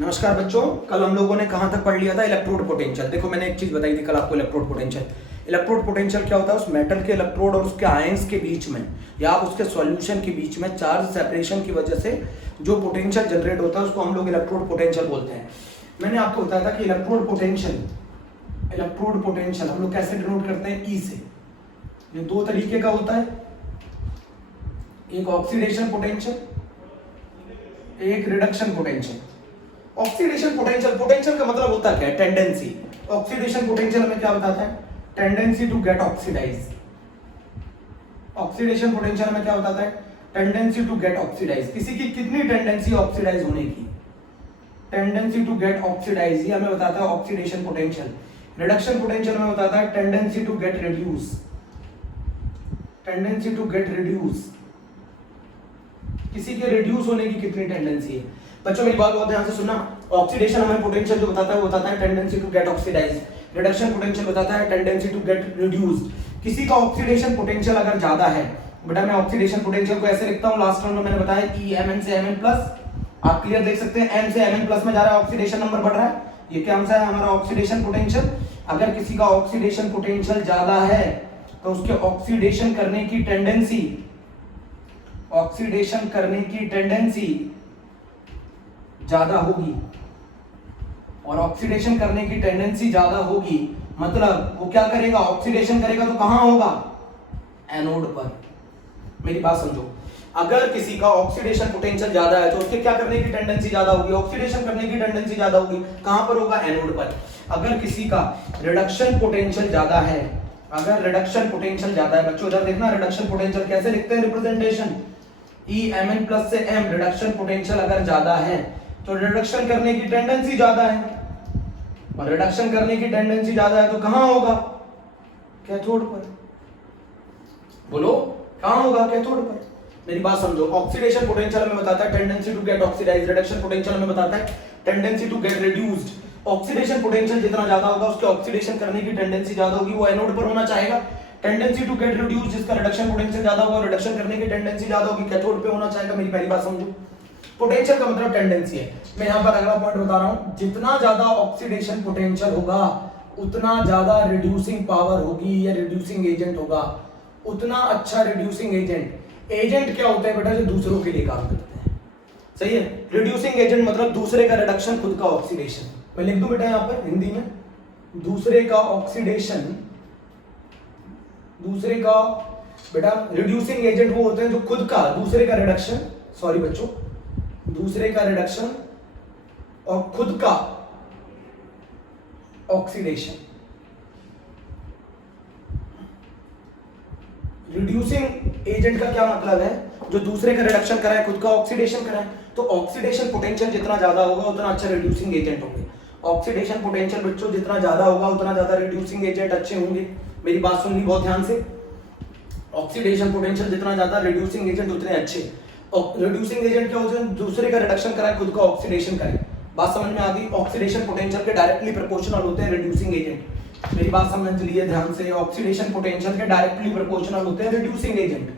नमस्कार बच्चों, कल हम लोगों ने कहां तक पढ़ लिया था? Electrode potential. देखो मैंने एक चीज बताई थी कल आपको, इलेक्ट्रोड पोटेंशियल। इलेक्ट्रोड पोटेंशियल क्या होता है? उस मेटल के इलेक्ट्रोड और उसके आयंस के बीच में या उसके सॉल्यूशन के बीच में चार्ज सेपरेशन की वजह से जो पोटेंशियल जनरेट होता है उसको हम लोग इलेक्ट्रोड पोटेंशियल बोलते हैं। मैंने आपको बताया था कि इलेक्ट्रोड पोटेंशियल हम लोग कैसे डिनोट करते हैं? ई से। ये दो तरीके का होता है, एक ऑक्सीडेशन पोटेंशियल, एक रिडक्शन पोटेंशियल। ऑक्सीडेशन पोटेंशियल का मतलब होता क्या है? टेंडेंसी। ऑक्सीडेशन पोटेंशियल हमें क्या बताता है? Tendency to get oxidise. Oxidation potential हमें क्या बताता है? Tendency to get oxidise. किसी की कितनी टेंडेंसी ऑक्सीडाइज होने की? टेंडेंसी टू गेट ऑक्सीडाइज, ये हमें बताता है ऑक्सीडेशन पोटेंशियल। रिडक्शन पोटेंशियल हमें बताता है tendency to get reduce. Tendency to get reduce, किसी के रिड्यूस होने की कितनी टेंडेंसी है। बच्चों मेरी बात बहुत ध्यान से सुनना। ऑक्सीडेशन हमें पोटेंशियल जो बताता है वो बताता है tendency to get oxidise. Reduction potential बताता है टेंडेंसी टू गेट रिड्यूस्ड। किसी का ऑक्सीडेशन पोटेंशियल अगर ज्यादा है, बेटा मैं ऑक्सीडेशन पोटेंशियल को ऐसे लिखता हूं, लास्ट में मैंने बताया ई एम से एम प्लस। आप क्लियर देख सकते हैं, एम से एम प्लस में जा रहा है, ऑक्सीडेशन नंबर बढ़ रहा है। ये क्या है? हमारा ऑक्सीडेशन पोटेंशियल। अगर किसी का ऑक्सीडेशन पोटेंशियल ज्यादा है तो उसके ऑक्सीडेशन करने की टेंडेंसी ज्यादा होगी। और ऑक्सीडेशन करने की टेंडेंसी ज्यादा होगी मतलब वो क्या करेगा? ऑक्सीडेशन करेगा तो कहां होगा? एनोड पर। मेरी बात समझो, अगर किसी का ऑक्सीडेशन पोटेंशियल ज्यादा है तो उसके क्या करने की टेंडेंसी ज्यादा होगी? ऑक्सीडेशन करने की टेंडेंसी ज्यादा होगी। कहां पर होगा? एनोड पर। अगर किसी का रिडक्शन पोटेंशियल ज्यादा है, अगर रिडक्शन पोटेंशियल ज्यादा है, बच्चों इधर देखना, रिडक्शन पोटेंशियल कैसे लिखते हैं? Representation E M N plus से एम। रिडक्शन पोटेंशियल अगर ज्यादा है तो रिडक्शन करने की टेंडेंसी ज्यादा है, और रिडक्शन करने की टेंडेंसी ज्यादा है तो कहां होगा? कैथोड पर। बोलो कहां होगा? कैथोड पर। मेरी बात समझो, ऑक्सीडेशन पोटेंशियल हमें बताता है tendency to get oxidise. Reduction potential हमें बताता है tendency to get reduced. Oxidation potential जितना ज्यादा होगा उसके ऑक्सीडेशन करने की टेंडेंसी ज्यादा होगी, वो एनोड पर होना चाहेगा। टेंडेंसी टू गेट रिड्यूस्ड, जिसका रिडक्शन पोटेंशियल ज्यादा होगा, रिडक्शन करने की टेंडेंसी ज्यादा होगी, कैथोड पे होना चाहेगा। मेरी पहली बात समझो, पोटेंशियल का मतलब टेंडेंसी है। मैं यहां पर अगला पॉइंट बता रहा हूं, जितना ज्यादा ऑक्सीडेशन पोटेंशियल होगा उतना ज्यादा रिड्यूसिंग पावर होगी या रिड्यूसिंग एजेंट होगा, उतना अच्छा रिड्यूसिंग एजेंट। एजेंट क्या होता है बेटा? जो दूसरों के लिए काम करते हैं, सही है। रिड्यूसिंग एजेंट मतलब दूसरे का रिडक्शन, खुद का ऑक्सीडेशन। मैं लिख दूं बेटा यहां पर हिंदी में, दूसरे का ऑक्सीडेशन, दूसरे का बेटा रिड्यूसिंग एजेंट वो होते हैं जो खुद का, दूसरे का रिडक्शन, सॉरी बच्चों, दूसरे का रिडक्शन और खुद का ऑक्सीडेशन। रिड्यूसिंग एजेंट का क्या मतलब है? जो दूसरे का रिडक्शन कराए, खुद का ऑक्सीडेशन कराए। तो ऑक्सीडेशन पोटेंशियल जितना ज्यादा होगा उतना अच्छा रिड्यूसिंग एजेंट होंगे। ऑक्सीडेशन पोटेंशियल बच्चों जितना ज्यादा होगा उतना ज्यादा रिड्यूसिंग एजेंट अच्छे होंगे। मेरी बात सुननी बहुत ध्यान से। ऑक्सीडेशन पोटेंशियल जितना ज्यादा, रिड्यूसिंग एजेंट उतने अच्छे। रिड्यूसिंग एजेंट क्या होते हैं? दूसरे का रिडक्शन कराए, खुद का ऑक्सीडेशन कराए। बात समझ में आ गई? ऑक्सीडेशन पोटेंशियल के डायरेक्टली प्रोपोर्शनल होते हैं रिड्यूसिंग एजेंट। मेरी बात समझ लीजिए ध्यान से, ऑक्सीडेशन पोटेंशियल के डायरेक्टली प्रोपोर्शनल होते हैं रिड्यूसिंग एजेंट।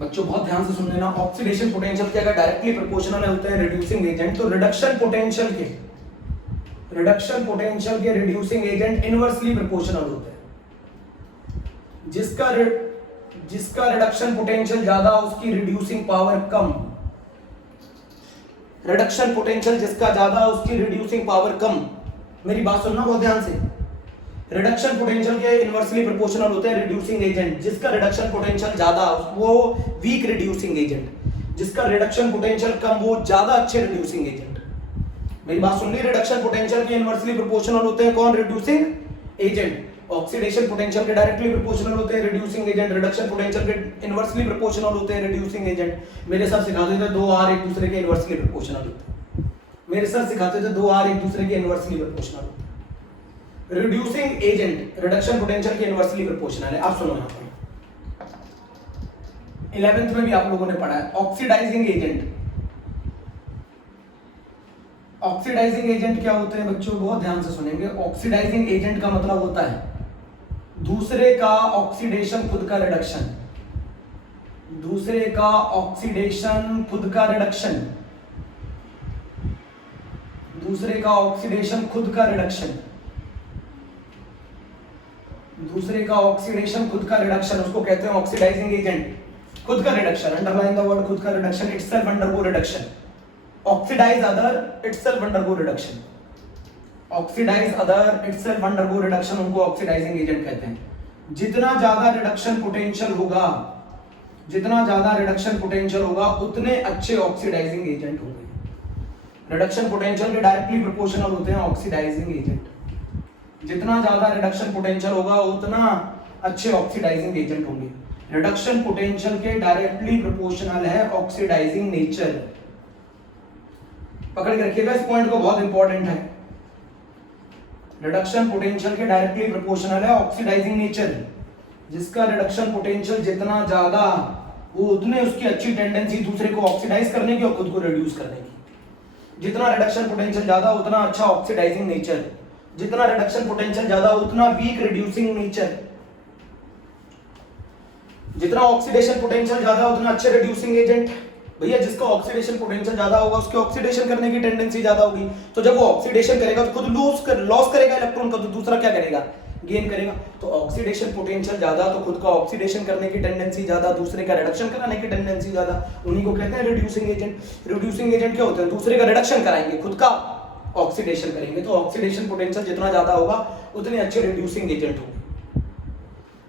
बच्चों बहुत ध्यान से सुन लेना, ऑक्सीडेशन पोटेंशियल के अगर डायरेक्टली प्रोपोर्शनल होते हैं रिड्यूसिंग एजेंट, तो रिडक्शन पोटेंशियल के रिड्यूसिंग एजेंट इनवर्सली प्रोपोर्शनल होते हैं। जिसका रिडक्शन पोटेंशियल ज्यादा उसकी रिड्यूसिंग पावर कम। रिडक्शन पोटेंशियल जिसका ज्यादा उसकी रिड्यूसिंग पावर कम। मेरी बात सुनना बहुत ध्यान से। रिडक्शन पोटेंशियल के इनवर्सली प्रोपोर्शनल होते हैं रिड्यूसिंग एजेंट। जिसका रिडक्शन पोटेंशियल ज्यादा वो वीक रिड्यूसिंग एजेंट, जिसका रिडक्शन पोटेंशियल कम वो ज्यादा अच्छे रिड्यूसिंग एजेंट। मेरी बात सुन ली? रिडक्शन पोटेंशियल के इनवर्सली प्रोपोर्शनल होते हैं कौन? Reducing agent. ऑक्सीडेशन पोटेंशियल के डायरेक्टली प्रोपोर्शनल होते हैं रिड्यूसिंग एजेंट। रिडक्शन पोटेंशियल के इनवर्सली प्रोपोर्शनल होते हैं रिड्यूसिंग एजेंट। मेरे सर सिखाते थे 2 R एक दूसरे के इनवर्सली प्रोपोर्शनल होते हैं। मेरे सर सिखाते थे 2 R एक दूसरे के इनवर्सली प्रोपोर्शनल होते हैं। रिड्यूसिंग एजेंट रिडक्शन पोटेंशियल के इनवर्सली प्रोपोर्शनल है। आप सुनो यहां पर, 11th में भी आप लोगों ने पढ़ा है ऑक्सीडाइजिंग एजेंट। ऑक्सीडाइजिंग एजेंट क्या होते हैं बच्चों? बहुत ध्यान से सुनेंगे। ऑक्सीडाइजिंग एजेंट का मतलब होता है दूसरे का ऑक्सीडेशन, खुद का रिडक्शन। दूसरे का ऑक्सीडेशन, खुद का रिडक्शन दूसरे का ऑक्सीडेशन खुद का रिडक्शन, दूसरे का ऑक्सीडेशन खुद का रिडक्शन, उसको कहते हैं ऑक्सीडाइजिंग एजेंट। खुद का रिडक्शन, अंडरलाइन द वर्ड खुद का reduction, itself undergo reduction. Oxidise other, itself undergo reduction. Oxidise other, itself undergo reduction, उनको ऑक्सीडाइजिंग एजेंट कहते हैं। जितना ज्यादा रिडक्शन पोटेंशियल होगा, जितना ज्यादा रिडक्शन पोटेंशियल होगा उतने अच्छे ऑक्सीडाइजिंग एजेंट होंगे। रिडक्शन पोटेंशियल के डायरेक्टली प्रोपोर्शनल होते हैं ऑक्सीडाइजिंग एजेंट। जितना ज्यादा रिडक्शन पोटेंशियल होगा उतना अच्छे ऑक्सीडाइजिंग एजेंट होंगे। रिडक्शन पोटेंशियल के डायरेक्टली प्रोपोर्शनल है ऑक्सीडाइजिंग नेचर। पकड़ के रखिएगा इस पॉइंट को, बहुत इंपॉर्टेंट है। रिडक्शन पोटेंशियल के डायरेक्टली प्रोपोर्शनल है ऑक्सीडाइजिंग नेचर। जिसका रिडक्शन पोटेंशियल जितना ज्यादा, वो उतने उसकी अच्छी टेंडेंसी दूसरे को ऑक्सीडाइज करने की और खुद को रिड्यूस करने की। जितना रिडक्शन पोटेंशियल ज्यादा उतना अच्छा ऑक्सीडाइजिंग नेचर, जितना रिडक्शन पोटेंशियल ज्यादा उतना वीक रिड्यूसिंग नेचर। जितना ऑक्सीडेशन पोटेंशियल ज्यादा उतना अच्छे रिड्यूसिंग एजेंट। भैया जिसका ऑक्सीडेशन पोटेंशियल ज्यादा होगा उसके ऑक्सीडेशन करने की टेंडेंसी ज्यादा होगी, तो जब वो ऑक्सीडेशन करेगा तो खुद लॉस करेगा इलेक्ट्रॉन का, तो दूसरा क्या करेगा, गेन करेगा। तो ऑक्सीडेशन पोटेंशियल ज्यादा तो खुद का ऑक्सीडेशन करने की टेंडेंसी ज्यादा, दूसरे का रिडक्शन कराने की टेंडेंसी ज्यादा, उन्हीं को कहते हैं रिड्यूसिंग एजेंट। रिड्यूसिंग एजेंट क्या होते हैं, दूसरे का रिडक्शन कराएंगे, खुद का ऑक्सीडेशन करेंगे। तो ऑक्सीडेशन पोटेंशियल जितना ज्यादा होगा उतने अच्छे रिड्यूसिंग एजेंट होंगे।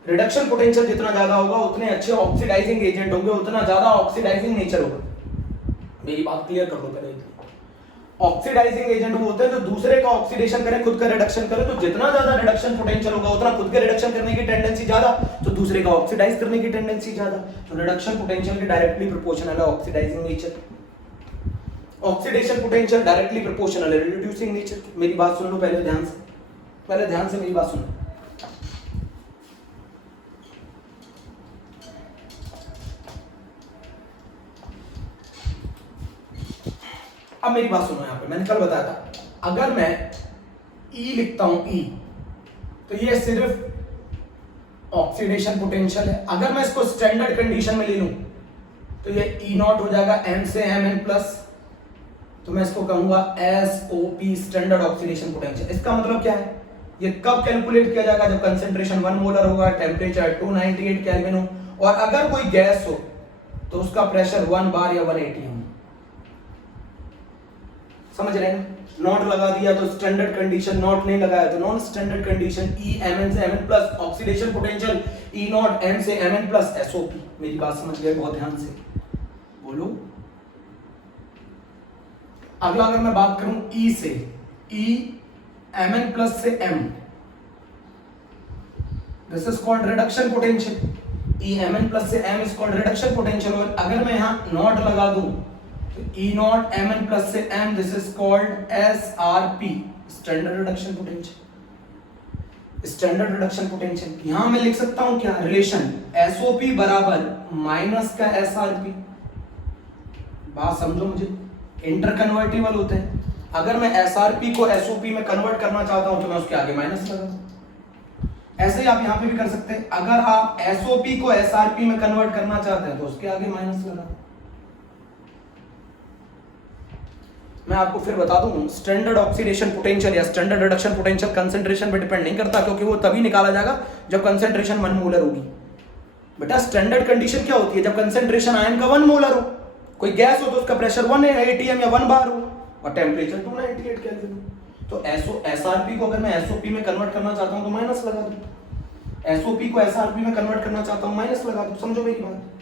रिडक्शन पोटेंशियल जितना ज्यादा होगा उतने अच्छे ऑक्सीडाइजिंग एजेंट होंगे, उतना ज्यादा ऑक्सीडाइजिंग नेचर होगा। मेरी बात क्लियर कर लो पहले। ऑक्सीडाइजिंग एजेंट वो होते हैं जो दूसरे का ऑक्सीडेशन करे, खुद का रिडक्शन करे। तो जितना ज्यादा रिडक्शन पोटेंशियल होगा उतना खुद के रिडक्शन करने की टेंडेंसी ज्यादा, तो दूसरे का ऑक्सीडाइज करने की टेंडेंसी ज्यादा। तो रिडक्शन पोटेंशियल के डायरेक्टली प्रोपोर्शनल है oxidising nature. Oxidation potential directly proportional है रिड्यूसिंग नेचर। मेरी बात सुन लो पहले ध्यान से, पहले ध्यान से मेरी बात सुनो। अब मेरी बात सुनो, यहां पे मैंने कल बताया था अगर मैं E लिखता हूं E, तो ये सिर्फ ऑक्सीडेशन पोटेंशियल है। अगर मैं इसको स्टैंडर्ड कंडीशन में ले लूं तो ये E0 हो जाएगा M से Mn प्लस, तो मैं इसको कहूंगा SOP स्टैंडर्ड ऑक्सीडेशन पोटेंशियल। इसका मतलब क्या है, ये कब कैलकुलेट किया जाएगा, जब कंसेंट्रेशन 1 मोलर होगा, टेम्परेचर 298 केल्विन हो, और अगर कोई गैस हो तो उसका प्रेशर 1 बार या 180 हो। समझ रहे हैं, नॉट लगा दिया तो स्टैंडर्ड कंडीशन, नॉट नहीं लगाया तो non standard condition. E Mn से Mn plus oxidation potential E0 M से Mn प्लस SOP। मेरी बात समझ गए, बहुत ध्यान से बोलो। अगला अगर मैं बात करूं E से, E Mn प्लस से M, this is called reduction potential. E Mn plus से M is called reduction potential. और अगर मैं यहां नॉट लगा दूं तो E0 Mn प्लस से M, this is called SRP standard reduction potential. Standard reduction potential यहां मैं लिख सकता हूं क्या, रिलेशन SOP बराबर माइनस का SRP। बात समझो मुझे, इंटरकन्वर्टिबल होते हैं। अगर मैं SRP को SOP में कन्वर्ट करना चाहता हूं तो मैं उसके आगे माइनस लगा दूं। ऐसे ही आप यहां पे भी कर सकते हैं, अगर आप SOP को SRP में कन्वर्ट करना चाहते हैं तो उसके आगे माइनस लगा दूं। मैं आपको फिर बता दूं, स्टैंडर्ड ऑक्सीडेशन पोटेंशियल या स्टैंडर्ड रिडक्शन पोटेंशियल कंसंट्रेशन पे डिपेंड नहीं करता, क्योंकि वो तभी निकाला जाएगा जब कंसंट्रेशन 1 मोलर होगी। बेटा स्टैंडर्ड कंडीशन क्या होती है, जब कंसंट्रेशन आयन का 1 मोलर हो, कोई गैस हो तो उसका प्रेशर 1 atm या 1 बार हो और टेम्परेचर 298 केल्विन हो। तो SRP को अगर मैं SOP में कन्वर्ट करना चाहता हूं तो माइनस लगा दूं। SOP को SRP में कन्वर्ट करना चाहता हूं माइनस लगा दूं। समझो मेरी बात।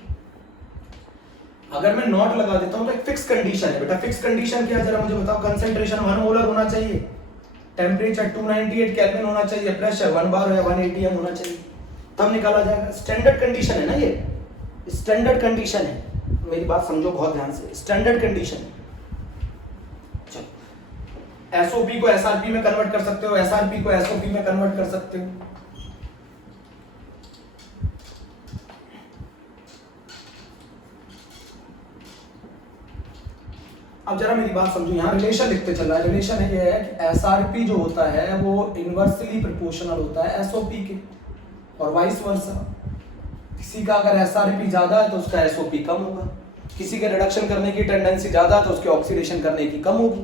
अगर मैं नॉट लगा देता हूं तो एक फिक्स कंडीशन है। बेटा फिक्स कंडीशन क्या है जरा मुझे बताओ। कंसंट्रेशन 1 मोलर होना चाहिए, टेम्परेचर 298 केल्विन होना चाहिए, प्रेशर 1 बार या 1 atm होना चाहिए, तब निकाला जाएगा। स्टैंडर्ड कंडीशन है ना, ये स्टैंडर्ड कंडीशन है। मेरी बात समझो बहुत ध्यान से, स्टैंडर्ड कंडीशन। चलो SOP को SRP में कन्वर्ट कर सकते हो, SRP को SOP में कन्वर्ट कर सकते हो। अब जरा मेरी बात समझो, यहाँ रिलेशन लिखते चल रहा है। रिलेशन ये है कि SRP जो होता है वो इनवर्सली प्रोपोर्शनल होता है SOP के, और वाइस वर्सा। किसी का अगर SRP ज्यादा है तो उसका SOP कम होगा, किसी के रिडक्शन करने की टेंडेंसी ज्यादा है तो उसके ऑक्सीडेशन करने की कम होगी।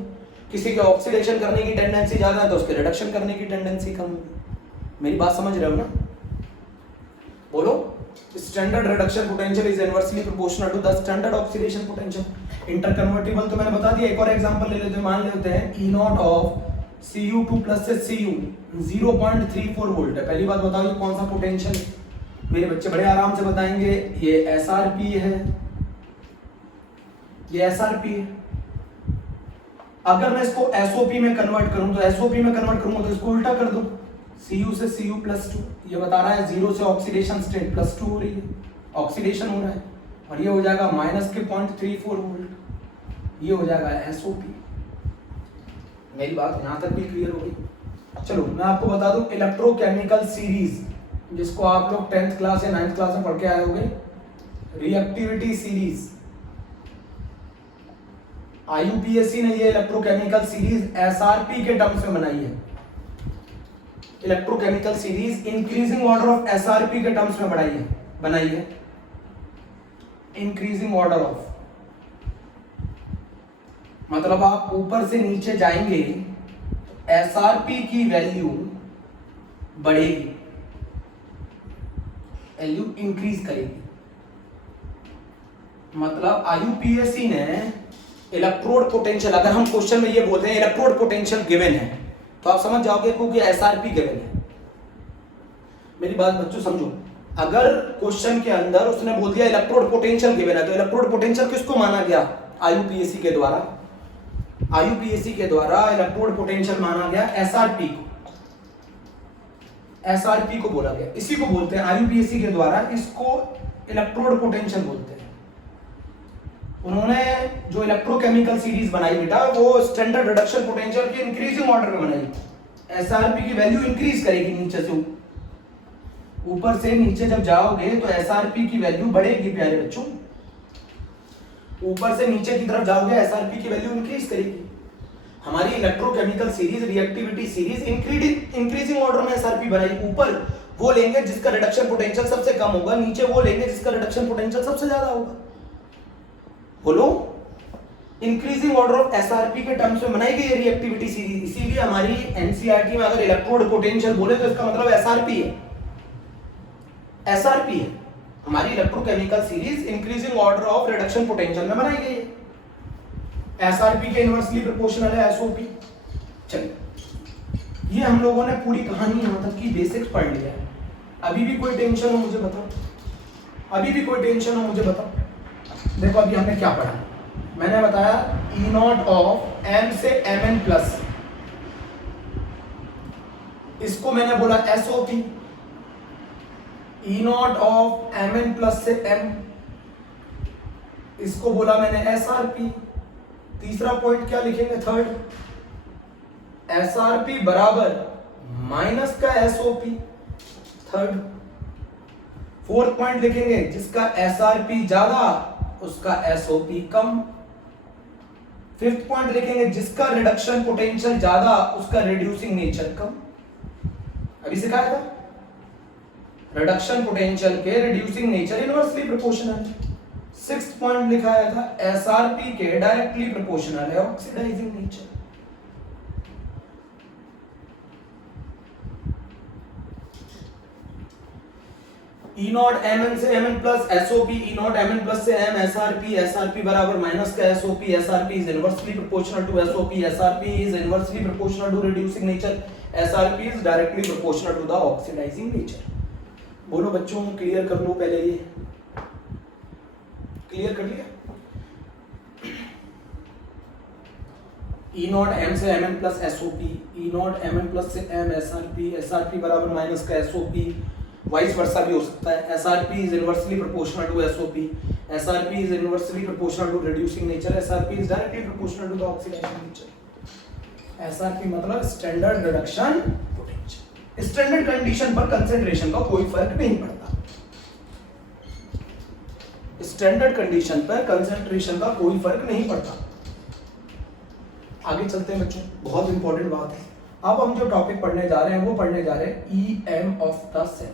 किसी के ऑक्सीडेशन करने की टेंडेंसी ज्यादा है तो उसके रिडक्शन करने की टेंडेंसी कम होगी। मेरी बात समझ रहे हो ना? बोलो। Standard reduction potential is inversely proportional to the standard oxidation potential. Interconvertible तो मैंने बता दिया। एक और एग्जांपल ले लेते हैं, मान लेते हैं ई नॉट ऑफ Cu2 प्लस से Cu 0.34 वोल्ट है। पहली बात बताओ ये कौन सा पोटेंशियल है? मेरे बच्चे बड़े आराम से बताएंगे, ये SRP है, ये SRP है। अगर मैं इसको SOP में कन्वर्ट करूं तो SOP में कन्वर्ट करूंगा तो इसको उल्टा कर दूं, Cu से Cu प्लस 2, ये बता रहा है 0 से ऑक्सीडेशन स्टेट प्लस 2 हो रही है, ऑक्सीडेशन हो रहा है, और ये हो जाएगा माइनस के 0.34 वोल्ट, ये हो जाएगा SOP। मेरी बात यहां तक भी क्लियर होगी? चलो मैं आपको बता दूं इलेक्ट्रोकेमिकल सीरीज, जिसको आप लोग 10th क्लास या 9th क्लास में पढ़ के आए होंगे, रिएक्टिविटी सीरीज। IUPAC ने ये इलेक्ट्रोकेमिकल सीरीज SRP के टर्म्स में बनाई है। Electrochemical series increasing order of SRP के टर्म्स में बनाई है। इंक्रीजिंग ऑर्डर ऑफ मतलब आप ऊपर से नीचे जाएंगे तो SRP की वैल्यू बढ़ेगी, वैल्यू इंक्रीज करेगी। मतलब IUPAC ने इलेक्ट्रोड पोटेंशियल, अगर हम क्वेश्चन में ये बोलते हैं इलेक्ट्रोड पोटेंशियल गिवन है तो आप समझ जाओगे क्योंकि SRP गिवन है। मेरी बात बच्चों समझो, अगर क्वेश्चन के अंदर उसने बोल दिया इलेक्ट्रोड पोटेंशियल गिवन है तो इलेक्ट्रोड पोटेंशियल किसको माना गया? IUPAC के द्वारा। IUPAC के द्वारा इलेक्ट्रोड पोटेंशियल माना गया SRP को, SRP को बोला गया। इसी को बोलते हैं IUPAC के द्वारा, इसको इलेक्ट्रोड पोटेंशियल बोलते हैं। उन्होंने जो इलेक्ट्रोकेमिकल सीरीज बनाई बेटा वो स्टैंडर्ड रिडक्शन पोटेंशियल के इंक्रीजिंग ऑर्डर में बनाई। SRP की वैल्यू इंक्रीज करेगी नीचे से ऊपर से नीचे जब जाओगे तो SRP की वैल्यू बढ़ेगी प्यारे बच्चों। ऊपर से नीचे की तरफ जाओगे SRP की वैल्यू इंक्रीज करेगी। हमारी electrochemical series reactivity series increasing order में SRP बनाई। ऊपर वो लेंगे जिसका रिडक्शन पोटेंशियल सबसे कम होगा, नीचे वो लेंगे जिसका रिडक्शन पोटेंशियल सबसे ज्यादा होगा। बोलो। इंक्रीजिंग ऑर्डर ऑफ SRP के टर्म्स में बनाई गई रिएक्टिविटी सीरीज। इसीलिए हमारी NCERT में अगर इलेक्ट्रोड पोटेंशियल बोले तो इसका मतलब SRP है, SRP है। हमारी electrochemical series increasing order of reduction potential में बनाई गई है। SRP के इनवर्सली प्रोपोर्शनल है SOP। चलिए, ये हम लोगों ने पूरी कहानी यहां तक की बेसिक्स पढ़ लिया है। अभी भी कोई टेंशन हो मुझे बताओ, अभी भी कोई टेंशन हो मुझे बताओ। देखो अभी हमने क्या पढ़ा, मैंने बताया E नॉट ऑफ M से Mn प्लस, इसको मैंने बोला SOP। E not of Mn plus से M, इसको बोला मैंने SRP। तीसरा पॉइंट क्या लिखेंगे? थर्ड, SRP बराबर माइनस का SOP, थर्ड। फोर्थ पॉइंट लिखेंगे जिसका SRP ज्यादा उसका SOP कम। फिफ्थ पॉइंट लिखेंगे जिसका रिडक्शन पोटेंशियल ज्यादा उसका रिड्यूसिंग नेचर कम। अभी सिखाया था रिडक्शन पोटेंशियल के reducing nature inversely proportional. Sixth point लिखाया था SRP के डायरेक्टली प्रोपोर्शनल है oxidising nature. E naught Mn से Mn plus SOP, E naught Mn plus से M SRP, SRP बराबर माइनस का SOP, SRP is inversely proportional to SOP, SRP is inversely proportional to reducing nature, SRP is directly proportional to the oxidising nature. बोलो बच्चों, clear कर लो पहले, ये clear कर लिया? E नॉट M से Mn plus SOP, E naught Mn plus से M SRP, SRP बराबर माइनस का SOP, वाइस वर्सा भी हो सकता है। SRP is inversely proportional to SOP, SRP is inversely proportional to reducing nature, SRP is directly proportional to the oxidising nature. SRP मतलब standard reduction potential. Standard condition पर concentration का कोई फर्क नहीं पड़ता। स्टैंडर्ड कंडीशन पर कंसंट्रेशन का कोई फर्क नहीं पड़ता। आगे चलते हैं बच्चों, बहुत इंपॉर्टेंट बात है। अब हम जो टॉपिक पढ़ने जा रहे हैं वो पढ़ने जा रहे हैं EM of the cell.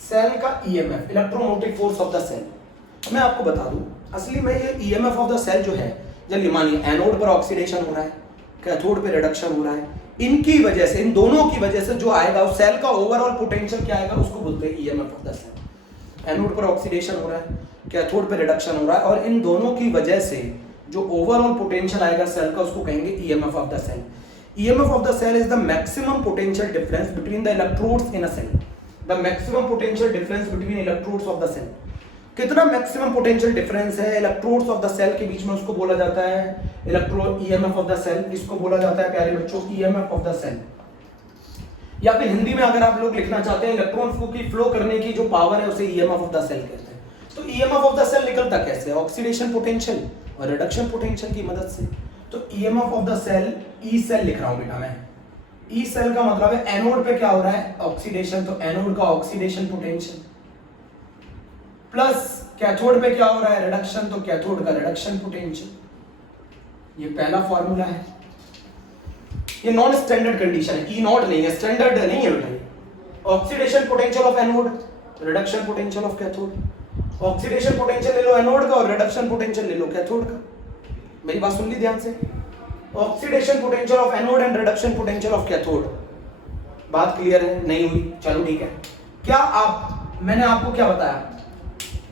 Cell का EMF, electromotive force of the cell. मैं आपको बता दूं, असली में ये ईएमएफ ऑफ द सेल जो है, जल्दी मानिए एनोड पर ऑक्सीडेशन हो रहा है, कैथोड पे रिडक्शन हो रहा है, इनकी वजह से, इन दोनों की वजह से जो आएगा उस सेल का ओवरऑल पोटेंशियल क्या आएगा, उसको बोलते हैं EMF of the cell. Anode पर ऑक्सीडेशन हो रहा है, कैथोड पे रिडक्शन हो रहा है, और इन दोनों की वजह से जो ओवरऑल पोटेंशियल आएगा सेल का, उसको कहेंगे EMF of the cell. EMF of the cell is the maximum potential difference between the electrodes in a cell. The maximum potential difference between electrodes of the cell. कितना maximum potential difference है electrodes of the cell के बीच में, उसको बोला जाता है electro EMF of the cell. इसको बोला जाता है प्यारे बच्चों ईएमएफ ऑफ द सेल। या फिर हिंदी में अगर आप लोग लिखना चाहते हैं इलेक्ट्रॉन्स को की फ्लो करने की जो पावर है उसे ईएमएफ ऑफ द सेल कहते हैं। तो ईएमएफ ऑफ द सेल निकलता कैसे? ऑक्सीडेशन पोटेंशियल और रिडक्शन पोटेंशियल की मदद से। तो EMF of the cell, E cell लिख रहा हूं बेटा मैं। ई सेल का मतलब है एनोड पे क्या हो रहा है, ऑक्सीडेशन, तो एनोड का ऑक्सीडेशन पोटेंशियल, प्लस कैथोड पे क्या हो रहा है, रिडक्शन, तो कैथोड का रिडक्शन पोटेंशियल। ये पहला फॉर्मूला है। ये नॉन स्टैंडर्ड कंडीशन है, ई नॉट नहीं है, स्टैंडर्ड नहीं है बेटा। Oxidation potential of anode, reduction potential of cathode. Oxidation potential ले लो एनोड का और रिडक्शन पोटेंशियल ले लो कैथोड का। मेरी बात सुन ली ध्यान से। Oxidation potential of anode and reduction potential of cathode. बात क्लियर है? नहीं हुई? चलो ठीक है। क्या आप, मैंने आपको क्या बताया,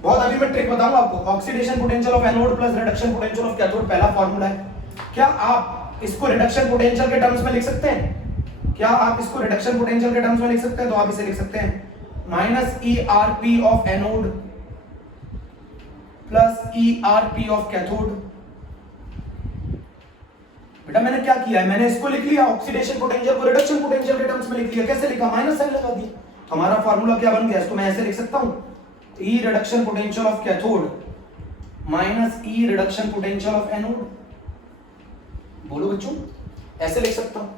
बहुत अभी मैं ट्रिक बताऊंगा आपको। Oxidation potential of anode plus reduction potential of cathode पहला फॉर्मूला है। क्या आप इसको रिडक्शन पोटेंशियल के टर्म्स में लिख सकते हैं? क्या आप इसको रिडक्शन पोटेंशियल के टर्म्स में लिख सकते हैं? तो आप इसे लिख सकते हैं minus ERP of anode plus ERP of cathode. बेटा मैंने क्या किया है, मैंने इसको लिख लिया, ऑक्सीडेशन पोटेंशियल को रिडक्शन पोटेंशियल के टर्म्स में लिख लिया। कैसे लिखा? माइनस साइन लगा दिया। हमारा फार्मूला क्या बन गया? इसको मैं ऐसे लिख सकता हूं, E reduction potential of cathode minus E reduction potential of anode. बोलो बच्चों, ऐसे लिख सकता हूं।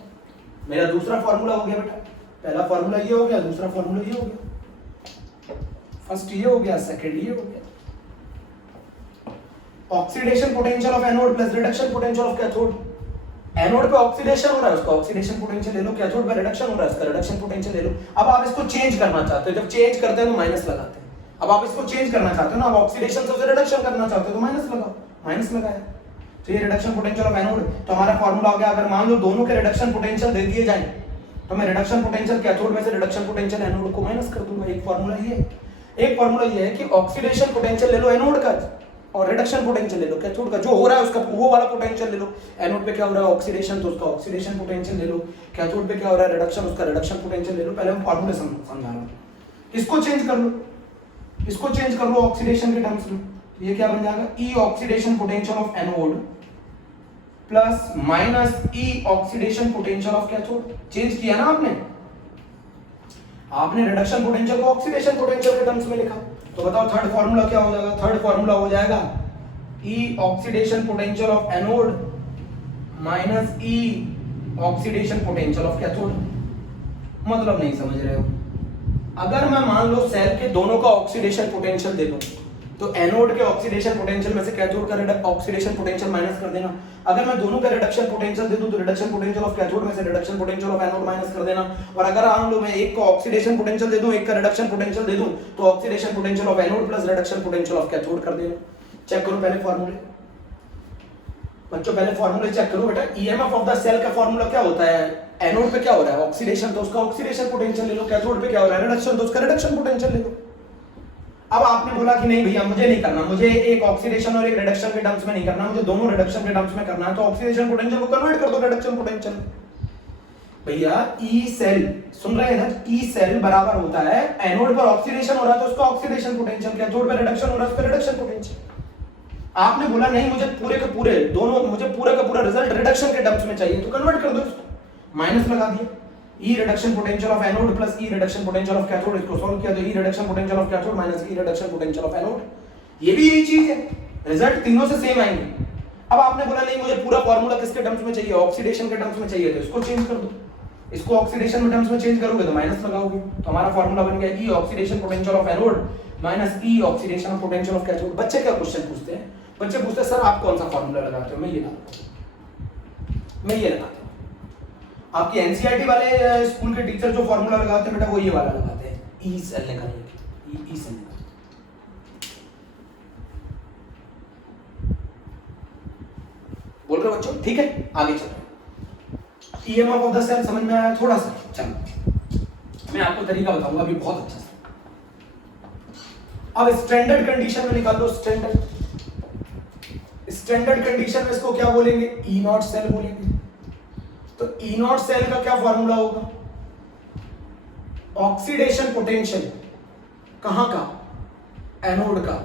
मेरा दूसरा फार्मूला हो गया बेटा। पहला फार्मूला ये हो गया, दूसरा फार्मूला ये हो गया, फर्स्ट ये हो गया, सेकंड ये हो गया। Oxidation potential of anode plus reduction potential of cathode. Anode पे ऑक्सीडेशन हो रहा है, उसका ऑक्सीडेशन पोटेंशियल ले लो, कैथोड पे रिडक्शन हो रहा है, उसका रिडक्शन पोटेंशियल ले लो। अब आप इसको चेंज करना चाहते हो, जब चेंज करते हैं तो माइनस लगाते हैं। अब आप इसको चेंज करना चाहते हो ना, आप ऑक्सीडेशन से रिडक्शन करना चाहते हो तो माइनस लगाओ, माइनस लगाया। तो ये रिडक्शन पोटेंशियल ऑफ एनोड, तो हमारा फार्मूला हो गया। अगर मान लो दोनों के रिडक्शन पोटेंशियल दे दिए जाएं तो मैं रिडक्शन पोटेंशियल कैथोड में से रिडक्शन पोटेंशियल एनोड को माइनस कर दूंगा। एक फार्मूला ये, एक फार्मूला ये है कि ऑक्सीडेशन पोटेंशियल ले लो एनोड का और रिडक्शन पोटेंशियल ले लो कैथोड का। जो हो रहा है उसका वो वाला पोटेंशियल ले लो। एनोड पे क्या हो रहा है, ऑक्सीडेशन, तो उसका ऑक्सीडेशन पोटेंशियल ले लो। कैथोड पे क्या हो रहा है, रिडक्शन, उसका रिडक्शन पोटेंशियल ले लो। पहले हम फार्मूले समझा रहा हूं। इसको चेंज कर लो, इसको चेंज कर लो ऑक्सीडेशन के टर्म्स में। तो ये क्या बन जाएगा, E oxidation potential of anode plus minus E oxidation potential of cathode. Change किया ना आपने, आपने रिडक्शन पोटेंशियल को ऑक्सीडेशन पोटेंशियल के टर्म्स में लिखा। तो बताओ थर्ड फार्मूला क्या हो जाएगा? थर्ड फार्मूला हो जाएगा E oxidation potential of anode minus E oxidation potential of cathode. मतलब नहीं समझ रहे हो? अगर मैं मान लो सेल के दोनों का ऑक्सीडेशन पोटेंशियल दे दूं तो एनोड के ऑक्सीडेशन पोटेंशियल में से कैथोड का ऑक्सीडेशन पोटेंशियल माइनस कर देना। अगर मैं दोनों का रिडक्शन पोटेंशियल दे दूं तो रिडक्शन पोटेंशियल ऑफ कैथोड में से reduction potential of anode minus कर देना। और अगर मान लो मैं एक को ऑक्सीडेशन पोटेंशियल दे दूं, एक का रिडक्शन पोटेंशियल दे दूं, तो oxidation potential of anode plus reduction potential of cathode कर देना। चेक करो पहले फार्मूले बच्चों, पहले फार्मूले चेक करो बेटा। ईएमएफ ऑफ द सेल का फार्मूला क्या होता है? एनोड पे क्या हो रहा है, ऑक्सीडेशन, तो उसका ऑक्सीडेशन पोटेंशियल ले लो। कैथोड पे क्या हो रहा है, रिडक्शन, तो उसका रिडक्शन पोटेंशियल ले लो। अब आपने बोला कि नहीं भैया मुझे नहीं करना, मुझे एक ऑक्सीडेशन और एक रिडक्शन के टर्म्स में नहीं करना, मुझे दोनों रिडक्शन के टर्म्स में करना है। तो ऑक्सीडेशन पोटेंशियल को कन्वर्ट कर दो रिडक्शन पोटेंशियल। भैया ई सेल, सुन रहे हैं ना, ई सेल बराबर होता है एनोड पर ऑक्सीडेशन हो रहा है तो उसका ऑक्सीडेशन पोटेंशियल, कैथोड पर रिडक्शन हो रहा है उसका रिडक्शन पोटेंशियल। आपने बोला नहीं मुझे पूरे के पूरे दोनों, मुझे पूरा का पूरा रिजल्ट रिडक्शन के टर्म्स में चाहिए, तो कन्वर्ट कर दो इसको, माइनस लगा दिया। E reduction potential of anode plus E reduction potential of cathode, इसको सॉल्व किया तो E reduction potential of cathode minus E reduction potential of anode. ये भी यही चीज है, रिजल्ट तीनों से सेम आएंगे। अब आपने बोला नहीं मुझे पूरा फार्मूला किसके टर्म्स में चाहिए, ऑक्सीडेशन के टर्म्स में चाहिए, तो इसको चेंज कर दो। इसको ऑक्सीडेशन के टर्म्स में चेंज करोगे तो माइनस लगाओगे, तो हमारा फार्मूला बन गया E oxidation potential of anode minus E oxidation potential of cathode. बच्चे क्या क्वेश्चन पूछते हैं, बच्चे पूछते हैं सर आप कौन सा फार्मूला लगाते हो? मैं ये लगाता हूं, मैं ये लगाता हूं। आपके एनसीईआरटी वाले स्कूल के टीचर जो फार्मूला लगाते हैं बेटा वो ये वाला लगाते हैं, ई सेल निकालने के, ई सेल। बोल रहे हो बच्चों? ठीक है, आगे चलो। ईएमएफ ऑफ द सेल समझ में आया थोड़ा सा? चलो मैं आपको तरीका बताऊंगा अभी बहुत अच्छा सा। अब स्टैंडर्ड कंडीशन में निकाल दो। स्टैंडर्ड कंडीशन में इसको क्या बोलेंगे? ई नॉट सेल बोलेंगे। तो ई नॉट सेल का क्या फॉर्मूला होगा? ऑक्सीडेशन पोटेंशियल कहां का? एनोड का।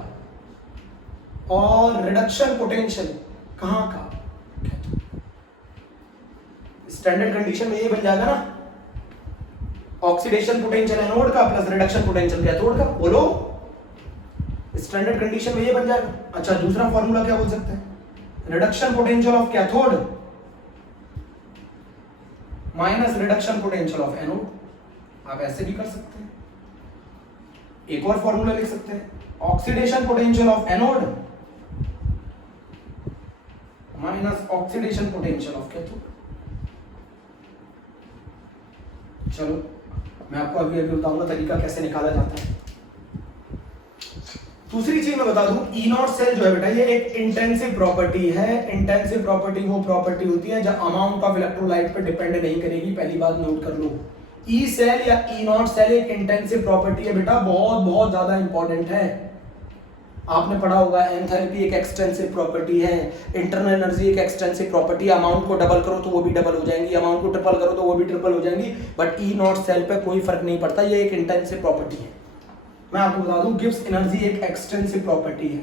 और रिडक्शन पोटेंशियल कहां का? स्टैंडर्ड कंडीशन में ये बन जाएगा ना, ऑक्सीडेशन पोटेंशियल एनोड का प्लस रिडक्शन पोटेंशियल कैथोड का। बोलो, स्टैंडर्ड कंडीशन में ये बन जाएगा। अच्छा, दूसरा फॉर्मूला क्या बोल सकते हैं? Reduction potential of cathode minus reduction potential of anode. आप ऐसे भी कर सकते हैं। एक और फॉर्मूला लिख सकते हैं, oxidation potential of anode minus oxidation potential of cathode. चलो मैं आपको अभी अभी बताऊंगा तरीका कैसे निकाला जाता है। दूसरी चीज मैं बता दूं, ई नॉट सेल जो है बेटा ये एक इंटेंसिव प्रॉपर्टी है। इंटेंसिव प्रॉपर्टी वो प्रॉपर्टी होती है जब अमाउंट ऑफ इलेक्ट्रोलाइट पर डिपेंड नहीं करेगी। पहली बात नोट कर लो, ई सेल या ई नॉट सेल एक इंटेंसिव प्रॉपर्टी है बेटा, बहुत बहुत ज्यादा इंपॉर्टेंट है। आपने पढ़ा होगा एंथैल्पी एक एक्सटेंसिव प्रॉपर्टी है, इंटरनल एनर्जी एक एक्सटेंसिव प्रॉपर्टी है। अमाउंट को डबल करो तो वो भी डबल हो जाएंगी, अमाउंट को ट्रिपल करो तो वो भी ट्रिपल हो जाएंगी। बट ई नॉट सेल पे कोई फर्क नहीं पड़ता, ये एक इंटेंसिव प्रॉपर्टी है। मैं आपको बता दूं, गिब्स एनर्जी एक एक्सटेंसिव प्रॉपर्टी है।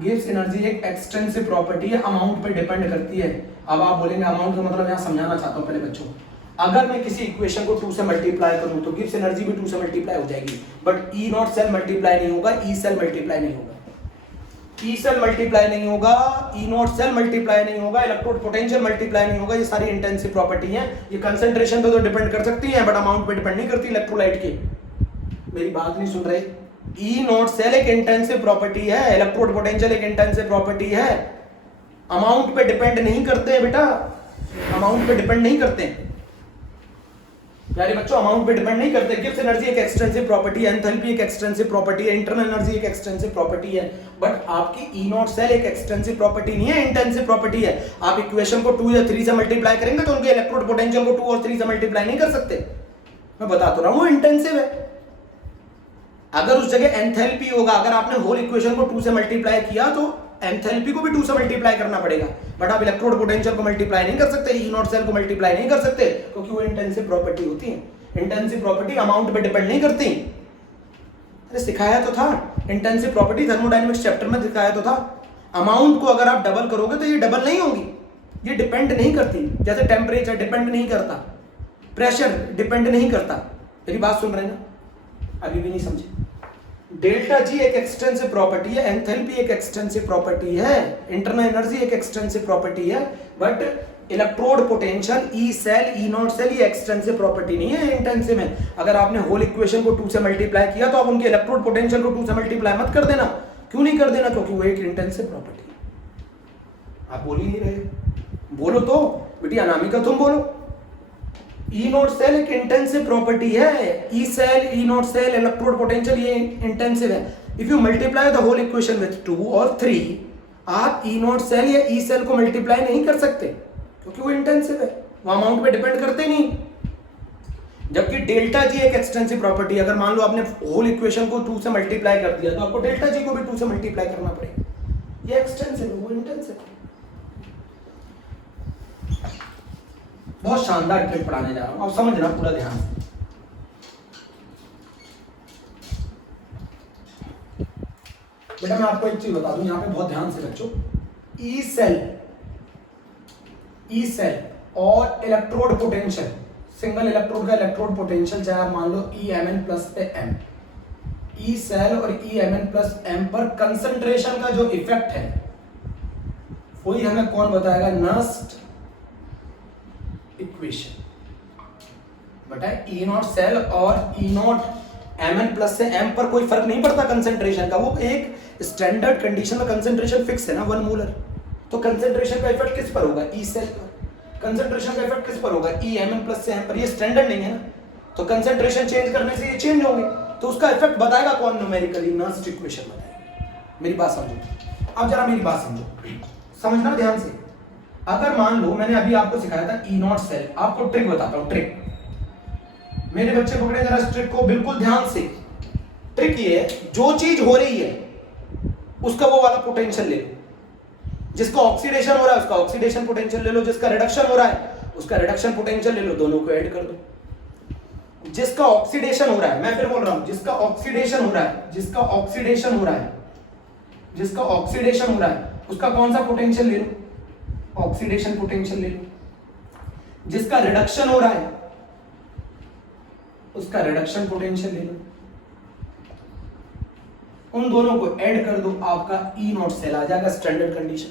गिब्स एनर्जी एक एक्सटेंसिव प्रॉपर्टी है, अमाउंट पे डिपेंड करती है। अब आप बोलेंगे अमाउंट का मतलब यहां समझाना चाहता हूं पहले बच्चों। अगर मैं किसी इक्वेशन को 2 से मल्टीप्लाई करूं तो गिब्स एनर्जी भी 2 से मल्टीप्लाई हो जाएगी, but E not cell multiply नहीं होगा, ई सेल मल्टीप्लाई नहीं होगा। ई सेल मल्टीप्लाई नहीं होगा, ई नॉट सेल मल्टीप्लाई नहीं होगा, इलेक्ट्रोड पोटेंशियल मल्टीप्लाई नहीं होगा। ये सारी इंटेंसिव प्रॉपर्टी हैं। ये कंसंट्रेशन पे तो डिपेंड कर सकती हैं, बट अमाउंट पे डिपेंड नहीं करती इलेक्ट्रोलाइट की। मेरी बात नहीं सुन रहे? ई नॉट सेल एक इंटेंसिव प्रॉपर्टी है, इलेक्ट्रोड पोटेंशियल एक इंटेंसिव प्रॉपर्टी है, अमाउंट पे डिपेंड नहीं करते बेटा, अमाउंट पे डिपेंड नहीं करते प्यारे बच्चों, अमाउंट पे डिपेंड नहीं करते। गिब्स एनर्जी एक एक्सटेंसिव प्रॉपर्टी है, एंथैल्पी एक एक्सटेंसिव प्रॉपर्टी है, इंटरनल एनर्जी एक एक्सटेंसिव प्रॉपर्टी है। बट आपकी ई नॉट सेल एक एक्सटेंसिव प्रॉपर्टी नहीं है, इंटेंसिव प्रॉपर्टी है। आप इक्वेशन को 2 या 3 से मल्टीप्लाई करेंगे तो उनके इलेक्ट्रोड पोटेंशियल को 2 और 3 से मल्टीप्लाई नहीं कर सकते। मैं बता तो रहा हूं इंटेंसिव है। अगर उस जगह एंथैल्पी होगा, अगर आपने होल इक्वेशन को 2 से मल्टीप्लाई किया तो एंथैल्पी को भी 2 से मल्टीप्लाई करना पड़ेगा, बट आप इलेक्ट्रोड पोटेंशियल को मल्टीप्लाई नहीं कर सकते, ई नॉट सेल को मल्टीप्लाई नहीं कर सकते, क्योंकि वो इंटेंसिव प्रॉपर्टी होती है। इंटेंसिव प्रॉपर्टी अमाउंट पे डिपेंड नहीं करती। अरे सिखाया तो था, इंटेंसिव प्रॉपर्टी थर्मोडायनेमिक्स चैप्टर में दिखाया तो था। अमाउंट को अगर आप डबल करोगे तो ये डबल नहीं होगी, ये डिपेंड नहीं करती। जैसे टेम्परेचर डिपेंड नहीं करता, प्रेशर डिपेंड नहीं करता। मेरी बात सुन रहे हैं ना? अभी भी नहीं समझे? डेल्टा जी एक एक्सटेंसिव प्रॉपर्टी है, एंथैल्पी एक एक्सटेंसिव प्रॉपर्टी है, इंटरनल एनर्जी एक एक्सटेंसिव प्रॉपर्टी है, but electrode potential E cell E not cell ये एक्सटेंसिव प्रॉपर्टी नहीं है, इंटेंसिव है। अगर आपने होल इक्वेशन को 2 से मल्टीप्लाई किया तो आप उनके इलेक्ट्रोड पोटेंशियल को 2 से मल्टीप्लाई मत कर देना। क्यों नहीं कर देना? क्योंकि वो एक इंटेंसिव प्रॉपर्टी है। आप बोल ही नहीं रहे, बोलो तो बेटी। अनामिका तुम बोलो। ई नॉट सेल एक इंटेंसिव प्रॉपर्टी है, E cell E not cell electrode potential ये इंटेंसिव है। If you multiply the whole equation with 2 और 3, आप ई नॉट सेल या ई सेल को मल्टीप्लाई नहीं कर सकते, क्योंकि वो इंटेंसिव है, वो अमाउंट पे डिपेंड करते नहीं। जबकि डेल्टा जी एक एक्सटेंसिव प्रॉपर्टी, अगर मान लो आपने होल इक्वेशन को 2 से मल्टीप्लाई कर दिया तो आपको डेल्टा जी को भी 2 से मल्टीप्लाई करना पड़ेगा। ये एक्सटेंसिव है, वो इंटेंसिव है। बहुत शानदार ट्रिक पढ़ाने जा रहा हूं, आप समझना पूरा ध्यान से। बेटा मैं आपको एक चीज बता दूं, यहां पे बहुत ध्यान से बच्चों। ई सेल और इलेक्ट्रोड पोटेंशियल, सिंगल इलेक्ट्रोड का इलेक्ट्रोड पोटेंशियल चाहे आप मान लो EMn plus M, E cell और EMn प्लस एम पर कंसंट्रेशन का जो इफेक्ट है वही हमें कौन बताएगा? Nernst equation. बता ई नॉट सेल और ई नॉट Mn प्लस से m पर कोई फर्क नहीं पड़ता कंसंट्रेशन का, वो एक स्टैंडर्ड कंडीशन में कंसंट्रेशन फिक्स है ना 1 मोलर। तो कंसंट्रेशन का इफेक्ट किस पर होगा? ई सेल पर। कंसंट्रेशन का इफेक्ट किस पर होगा? Mn प्लस से m पर। ये स्टैंडर्ड नहीं है ना, तो कंसंट्रेशन चेंज करने से ये चेंज होंगे, तो उसका इफेक्ट बताएगा कौन? न्यूमेरिकली नस्ट इक्वेशन बताएगा। मेरी बात समझो, अब जरा मेरी बात समझो, समझना ध्यान से। अगर मान लो मैंने अभी आपको सिखाया था ई नॉट सेल, आपको ट्रिक बताता हूं, ट्रिक। मेरे बच्चे पकड़े जरा इस ट्रिक को बिल्कुल ध्यान से। ट्रिक ये है, जो चीज हो रही है उसका वो वाला पोटेंशियल ले लो। जिसका ऑक्सीडेशन हो रहा है उसका ऑक्सीडेशन पोटेंशियल ले लो, जिसका रिडक्शन हो रहा है उसका रिडक्शन पोटेंशियल ले लो, दोनों को ऐड कर दो। जिसका ऑक्सीडेशन हो रहा है, मैं फिर बोल रहा हूं, जिसका ऑक्सीडेशन हो रहा है, जिसका ऑक्सीडेशन हो रहा है, जिसका ऑक्सीडेशन हो रहा है उसका कौन सा पोटेंशियल ले लो, ऑक्सीडेशन पोटेंशियल ले लो। जिसका रिडक्शन हो रहा है उसका रिडक्शन पोटेंशियल ले लो। उन दोनों को ऐड कर दो, आपका ई नॉट सेल आ जाएगा स्टैंडर्ड कंडीशन।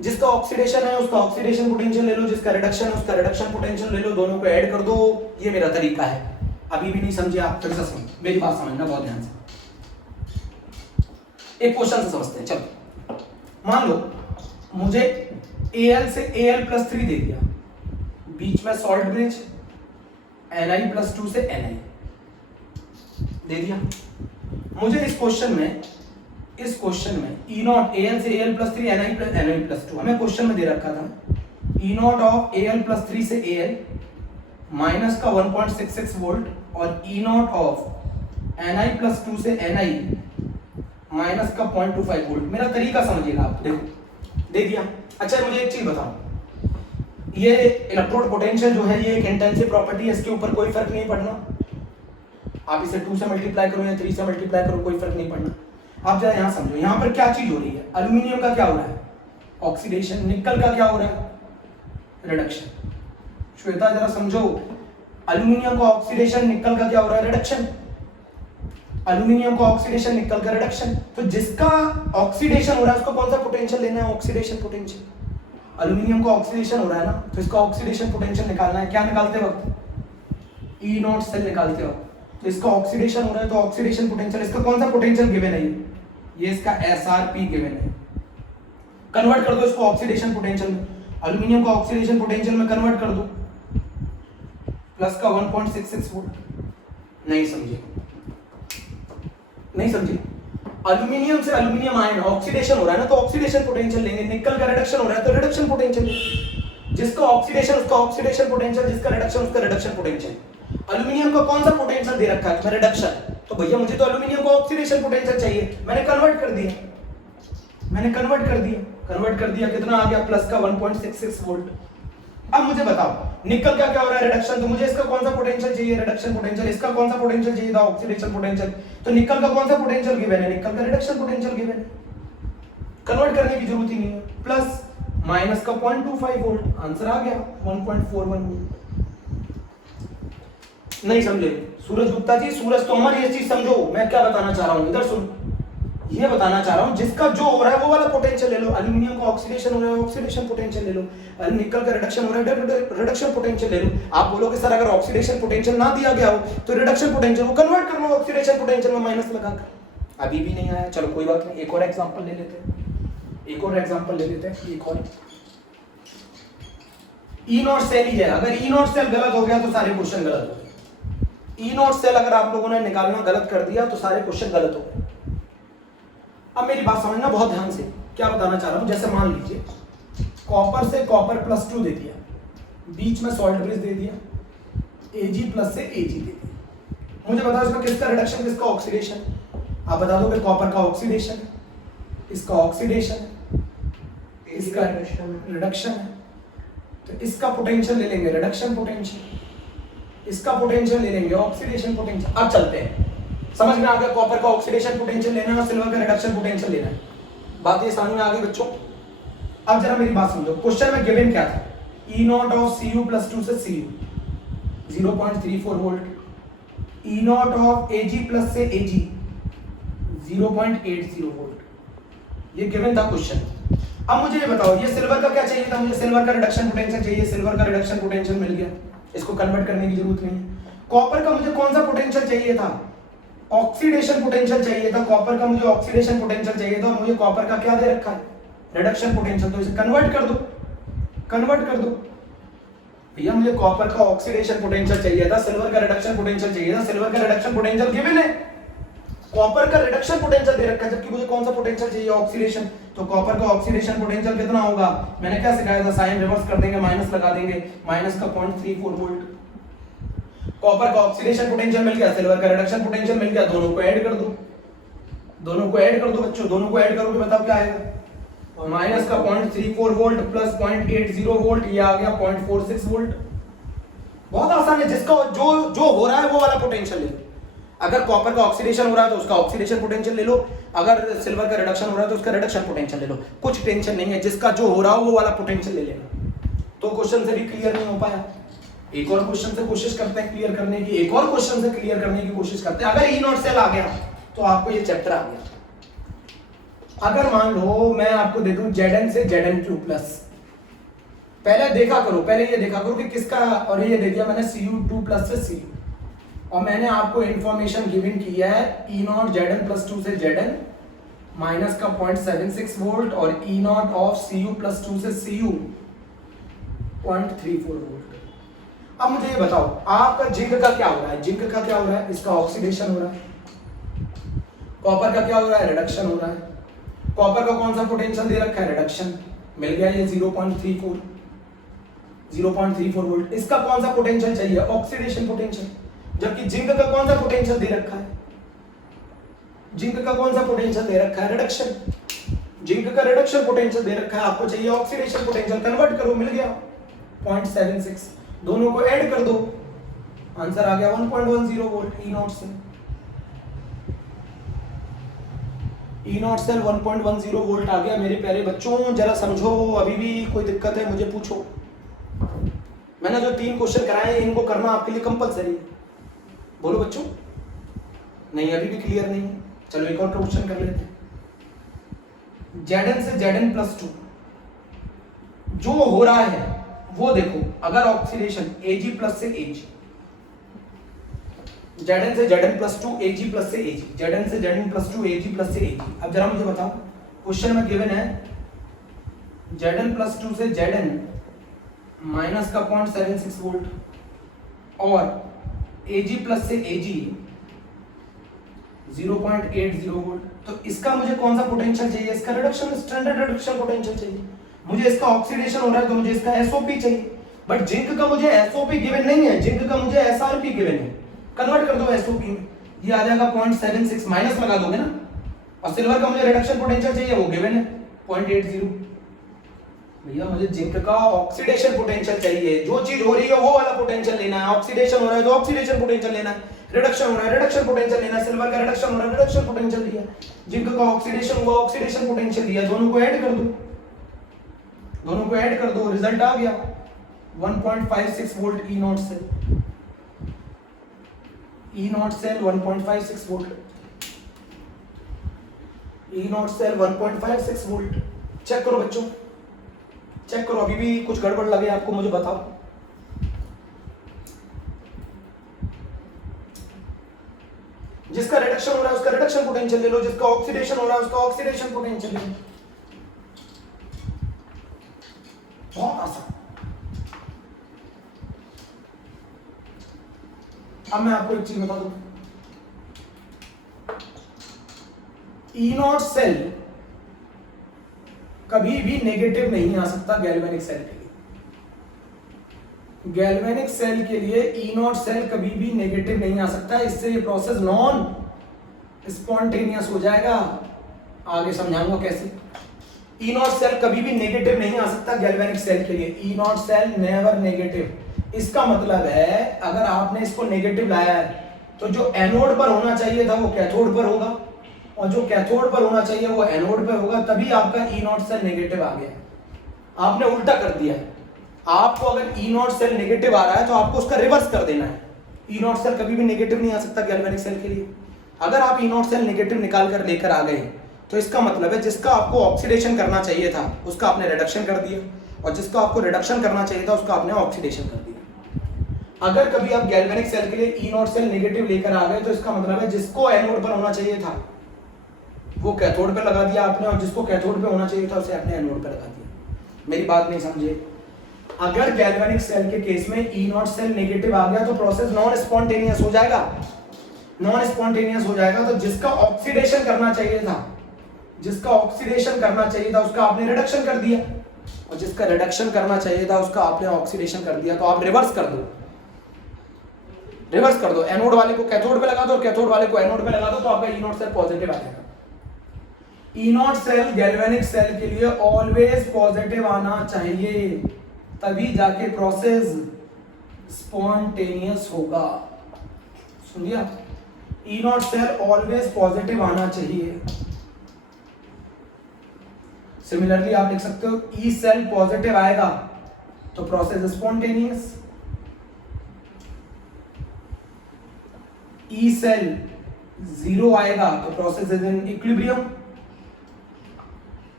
जिसका ऑक्सीडेशन है उसका ऑक्सीडेशन पोटेंशियल ले लो, जिसका रिडक्शन है उसका रिडक्शन पोटेंशियल ले लो, दोनों को ऐड कर दो। ये मेरा तरीका है। अभी भी नहीं समझे आप, फिर से समझो, मेरी बात समझना बहुत ध्यान से। एक क्वेश्चन से समझते हैं। चलो मान लो मुझे Al से Al+3 दे दिया, बीच में सॉल्ट ब्रिज, Ni+2 से Ni दे दिया। मुझे इस क्वेश्चन में ई नॉट Al से Al+3 Ni+2 हमें क्वेश्चन में दे रखा था ई नॉट ऑफ Al+3 से Al माइनस का 1.66 वोल्ट और ई नॉट ऑफ Ni+2 से Ni माइनस का 0.25 वोल्ट। मेरा तरीका समझिएगा आप, देखो दे दिया। अच्छा मुझे एक चीज बताओ, ये इलेक्ट्रोड पोटेंशियल जो है ये एक इंटेंसिव प्रॉपर्टी है, इसके ऊपर कोई फर्क नहीं पड़ना। आप इसे 2 से मल्टीप्लाई करो या 3 से मल्टीप्लाई करो, कोई फर्क नहीं पड़ना। आप जरा यहां समझो, यहां पर क्या चीज हो रही है, एल्यूमिनियम का क्या हो रहा है, ऑक्सीडेशन। निकल का क्या हो रहा है, रिडक्शन। श्वेता जरा समझो, एल्यूमिनियम का ऑक्सीडेशन, निकल का क्या हो रहा है, रिडक्शन। एल्यूमिनियम का ऑक्सीडेशन, निकल का रिडक्शन। तो जिसका ऑक्सीडेशन हो रहा है उसको कौन सा पोटेंशियल लेना है, ऑक्सीडेशन पोटेंशियल। एल्यूमिनियम का ऑक्सीडेशन हो रहा है ना, तो इसका ऑक्सीडेशन पोटेंशियल निकालना है। क्या निकालते वक्त, ई नॉट सेल निकालते वक्त। तो इसका ऑक्सीडेशन हो रहा है तो ऑक्सीडेशन पोटेंशियल, इसका कौन सा पोटेंशियल गिवन है, ये इसका SRP गिवन है। कन्वर्ट कर दो इसको ऑक्सीडेशन पोटेंशियल में, एल्यूमिनियम का ऑक्सीडेशन पोटेंशियल में कन्वर्ट कर दो, प्लस का 1.66 वोल्ट। नहीं समझे, नहीं समझे। एल्यूमिनियम से एल्यूमिनियम आयन ऑक्सीडेशन हो रहा है ना, तो ऑक्सीडेशन पोटेंशियल लेंगे। निकल का रिडक्शन हो रहा है तो रिडक्शन पोटेंशियल लेंगे। जिसका ऑक्सीडेशन उसका ऑक्सीडेशन पोटेंशियल, जिसका रिडक्शन उसका रिडक्शन पोटेंशियल। एल्यूमिनियम का कौन सा पोटेंशियल दे रखा है, रिडक्शन। तो भैया मुझे तो एल्यूमिनियम का ऑक्सीडेशन पोटेंशियल चाहिए, मैंने कन्वर्ट कर दिया, कन्वर्ट कर दिया। कितना आ गया, प्लस का 1.66 वोल्ट। अब मुझे बताओ निकल का क्या हो रहा है, रिडक्शन। तो मुझे इसका कौन सा पोटेंशियल चाहिए, रिडक्शन पोटेंशियल। इसका कौन सा पोटेंशियल चाहिए था, ऑक्सीडेशन पोटेंशियल। तो निकल का कौन सा पोटेंशियल गिवन है, निकल का रिडक्शन पोटेंशियल गिवन है। कन्वर्ट करने की जरूरत ही नहीं है। प्लस माइनस का 0.25 वोल्ट, आंसर आ गया 1.41 वोल्ट। नहीं समझे सूरज गुप्ता जी, सूरज तोमर, ये चीज समझो मैं क्या बताना चाह रहा हूं, इधर सुन। ये बताना चाह रहा हूं जिसका जो हो रहा है वो वाला पोटेंशियल ले लो। एल्यूमिनियम का ऑक्सीडेशन हो रहा है, ऑक्सीडेशन पोटेंशियल ले लो। निकल का रिडक्शन हो रहा है, रिडक्शन पोटेंशियल ले लो। आप बोलोगे सर अगर ऑक्सीडेशन पोटेंशियल ना दिया गया हो तो रिडक्शन पोटेंशियल को कन्वर्ट कर लो ऑक्सीडेशन पोटेंशियल में माइनस लगाकर। अभी भी नहीं आया, चलो कोई बात नहीं, एक और एग्जांपल ले लेते हैं, एक और। ई नॉट सेल ही है, अगर ई नॉट सेल गलत हो गया तो सारे क्वेश्चन गलत हो गए। ई नॉट सेल अगर आप लोगों ने निकालना गलत कर दिया तो सारे क्वेश्चन गलत हो गए। अब मेरी बात समझना बहुत ध्यान से, क्या बताना चाह रहा हूं। जैसे मान लीजिए कॉपर से कॉपर+2 दे दिया, बीच में सॉल्ट ब्रिज दे दिया, Ag+ से Ag दे दिया। मुझे बताओ इसमें किसका रिडक्शन किसका ऑक्सीडेशन। आप बता दोगे कॉपर का ऑक्सीडेशन, इसका ऑक्सीडेशन, इसका रिडक्शन है। तो इसका पोटेंशियल ले लेंगे रिडक्शन पोटेंशियल, इसका पोटेंशियल ले लेंगे ऑक्सीडेशन पोटेंशियल। अब चलते हैं, समझ में आ गया। कॉपर का ऑक्सीडेशन पोटेंशियल लेना है, सिल्वर का रिडक्शन पोटेंशियल लेना है। बात ये समझ में आ गई बच्चों। अब जरा मेरी बात समझो, क्वेश्चन में गिवन क्या था, ई नॉट ऑफ Cu+2 से Cu 0.34 volt, E not of Ag+ से Ag 0.80 वोल्ट। ये गिवन था क्वेश्चन। अब मुझे ये बताओ, ये सिल्वर का क्या चाहिए था, मुझे सिल्वर का रिडक्शन पोटेंशियल चाहिए। सिल्वर का रिडक्शन पोटेंशियल मिल गया, इसको कन्वर्ट करने की जरूरत नहीं है। कॉपर का मुझे कौन सा पोटेंशियल चाहिए था, ऑक्सीडेशन पोटेंशियल चाहिए था। कॉपर का मुझे ऑक्सीडेशन पोटेंशियल चाहिए था, मुझे कॉपर का क्या दे रखा है, रिडक्शन पोटेंशियल। तो इसे कन्वर्ट कर दो भैया। मुझे कॉपर का ऑक्सीडेशन पोटेंशियल चाहिए था, सिल्वर का रिडक्शन पोटेंशियल चाहिए था। सिल्वर का रिडक्शन पोटेंशियल गिवन है, कॉपर का रिडक्शन पोटेंशियल दे रखा है, जबकि मुझे कौन सा पोटेंशियल चाहिए, ऑक्सीडेशन। तो कॉपर का ऑक्सीडेशन पोटेंशियल कितना होगा, मैंने क्या सिखाया था, साइन रिवर्स कर देंगे, माइनस लगा देंगे, माइनस का 0.34 वोल्ट। कॉपर का ऑक्सीडेशन पोटेंशियल मिल गया, सिल्वर का रिडक्शन पोटेंशियल मिल गया, दोनों को ऐड कर दो, दोनों को ऐड कर दो बच्चों, दोनों को ऐड करोगे बताओ क्या आएगा, माइनस का 0.34 वोल्ट प्लस 0.80 वोल्ट, ये आ गया 0.46 वोल्ट। बहुत आसान है, जिसका जो जो हो रहा है वो वाला पोटेंशियल ले लो। अगर कॉपर का ऑक्सीडेशन हो रहा है तो उसका ऑक्सीडेशन पोटेंशियल ले लो, अगर सिल्वर का रिडक्शन हो रहा है तो उसका रिडक्शन पोटेंशियल ले लो, कुछ टेंशन नहीं है, जिसका जो हो रहा हो वो वाला पोटेंशियल ले लेना। तो क्वेश्चन से भी क्लियर नहीं हो पाया, एक और क्वेश्चन से कोशिश करते हैं क्लियर करने की, एक और क्वेश्चन से क्लियर करने की कोशिश करते हैं। अगर ई नॉट सेल आ गया तो आपको ये चैप्टर आ गया। अगर मान लो मैं आपको दे दूं Zn से Zn2 प्लस, पहले देखा करो, पहले ये देखा करो कि किसका, और ये दे दिया मैंने Cu2 प्लस से Cu, और मैंने आपको इंफॉर्मेशन गिवन की है ई नॉट Zn प्लस 2 से Zn माइनस का 0.76 वोल्ट और E not of Cu plus 2 से Cu 0.34 वोल्ट। अब मुझे ये बताओ आपका जिंक का क्या हो रहा है, जिंक का क्या हो रहा है, इसका ऑक्सीडेशन हो रहा है, कॉपर का क्या हो रहा है, रिडक्शन हो रहा है। कॉपर का कौन सा पोटेंशियल दे रखा है, रिडक्शन, मिल गया ये 0.34 वोल्ट। इसका कौन सा पोटेंशियल चाहिए, ऑक्सीडेशन पोटेंशियल, जबकि जिंक का कौन सा पोटेंशियल दे रखा है, जिंक का कौन सा पोटेंशियल दे रखा है, रिडक्शन, जिंक का रिडक्शन पोटेंशियल दे रखा है, आपको चाहिए ऑक्सीडेशन पोटेंशियल, कन्वर्ट करो, मिल गया 0.76, दोनों को ऐड कर दो, आंसर आ गया 1.10 volt. E not cell, E not cell 1.10 volt आ गया मेरे प्यारे बच्चों। जरा समझो, अभी भी कोई दिक्कत है मुझे पूछो। मैंने जो 3 क्वेश्चन कराए हैं इनको करना आपके लिए कंपलसरी है, बोलो बच्चों। नहीं अभी भी क्लियर नहीं है, चलो एक और क्वेश्चन कर लेते हैं। Zn से Zn प्लस 2 जो हो रहा है वो देखो, अगर ऑक्सीडेशन Ag प्लस से Ag, Zn से Zn प्लस 2 Ag प्लस से Ag, Zn से Zn प्लस 2 Ag प्लस से Ag। अब जरा मुझे बताओ, क्वेश्चन में गिवन है Zn प्लस 2 से Zn माइनस का 0.76 वोल्ट और Ag प्लस से Ag 0.80 वोल्ट। तो इसका मुझे कौन सा पोटेंशियल चाहिए, इसका रिडक्शन, स्टैंडर्ड रिडक्शन पोटेंशियल चाहिए। मुझे इसका ऑक्सीडेशन हो रहा है तो मुझे इसका एसओपी चाहिए, बट जिंक का मुझे एसओपी गिवन नहीं है, जिंक का मुझे एसआरपी गिवन है। कन्वर्ट कर दो एसओपी में, ये आ जाएगा 0.76, माइनस लगा दोगे ना, और सिल्वर का मुझे रिडक्शन पोटेंशियल चाहिए, वो गिवन है 0.80। भैया मुझे जिंक का ऑक्सीडेशन पोटेंशियल चाहिए, जो चीज हो रही है वो वाला पोटेंशियल लेना है, ऑक्सीडेशन हो रहा है तो ऑक्सीडेशन पोटेंशियल लेना है, रिडक्शन हो रहा है रिडक्शन पोटेंशियल लेना है, सिल्वर का रिडक्शन हो रहा है रिडक्शन पोटेंशियल दिया, जिंक का ऑक्सीडेशन हुआ ऑक्सीडेशन पोटेंशियल दिया, दोनों को ऐड कर दो, दोनों को ऐड कर दो, रिजल्ट आ गया 1.56 volt E not cell, E not cell 1.56 volt, E not cell 1.56 volt. Check करो बच्चों, चेक करो, अभी भी कुछ गड़बड़ लगे आपको मुझे बताओ। जिसका रिडक्शन हो रहा है उसका रिडक्शन पोटेंशियल ले लो, जिसका ऑक्सीडेशन हो रहा है उसका ऑक्सीडेशन पोटेंशियल ले लो, बहुत आसान। अब मैं आपको एक चीज बता दूं, ई नॉट सेल कभी भी नेगेटिव नहीं आ सकता गैल्वेनिक सेल के लिए, गैल्वेनिक सेल के लिए ई नॉट सेल कभी भी नेगेटिव नहीं आ सकता, इससे ये प्रोसेस नॉन स्पॉन्टेनियस हो जाएगा। आगे समझाऊंगा कैसे। ई नॉट सेल कभी भी नेगेटिव नहीं आ सकता गैल्वेनिक सेल के लिए, ई नॉट सेल नेवर नेगेटिव। इसका मतलब है अगर आपने इसको नेगेटिव लाया है तो जो एनोड पर होना चाहिए था वो कैथोड पर होगा, और जो कैथोड पर होना चाहिए वो एनोड पर होगा, तभी आपका ई नॉट सेल नेगेटिव आ गया। आपने उल्टा कर दिया है। आपको अगर ई नॉट सेल नेगेटिव आ रहा है तो आपको उसका रिवर्स कर देना है। ई नॉट सेल कभी भी नेगेटिव नहीं आ सकता गैल्वेनिक सेल के लिए। अगर आप ई नॉट सेल नेगेटिव निकाल कर लेकर आ गए तो इसका मतलब है जिसका आपको ऑक्सीडेशन करना चाहिए था उसका आपने रिडक्शन कर दिया, और जिसका आपको रिडक्शन करना चाहिए था उसका आपने ऑक्सीडेशन कर दिया। अगर कभी आप गैल्वेनिक सेल के लिए ई नॉट सेल नेगेटिव लेकर आ गए तो इसका मतलब है जिसको एनोड पर होना चाहिए था वो कैथोड पे लगा दिया आपने, और जिसको कैथोड पे होना चाहिए था उसे आपने एनोड पे लगा दिया। मेरी बात नहीं समझे। अगर गैल्वेनिक सेल के केस में ई नॉट सेल नेगेटिव आ गया तो प्रोसेस नॉन स्पॉन्टेनियस हो जाएगा। नॉन स्पॉन्टेनियस हो जाएगा। तो जिसका ऑक्सीडेशन करना चाहिए था, जिसका ऑक्सीडेशन करना चाहिए था उसका आपने रिडक्शन कर दिया, और जिसका रिडक्शन करना चाहिए था उसका आपने ऑक्सीडेशन कर दिया। तो आप रिवर्स कर दो, रिवर्स कर दो, एनोड वाले को कैथोड पे लगा दो और कैथोड वाले को एनोड पे लगा दो, तो आपका ई नॉट सेल पॉजिटिव आ जाएगा। ई नॉट सेल गैल्वेनिक सेल के लिए ऑलवेज पॉजिटिव आना चाहिए, तभी जाके प्रोसेस स्पॉन्टेनियस होगा। सुनिए, ई नॉट सेल ऑलवेज पॉजिटिव आना चाहिए। सिमिलरली आप लिख सकते हो ई सेल पॉजिटिव आएगा तो प्रोसेस स्पॉन्टेनियस, ई सेल 0 आएगा तो प्रोसेस इज इन इक्विलिब्रियम,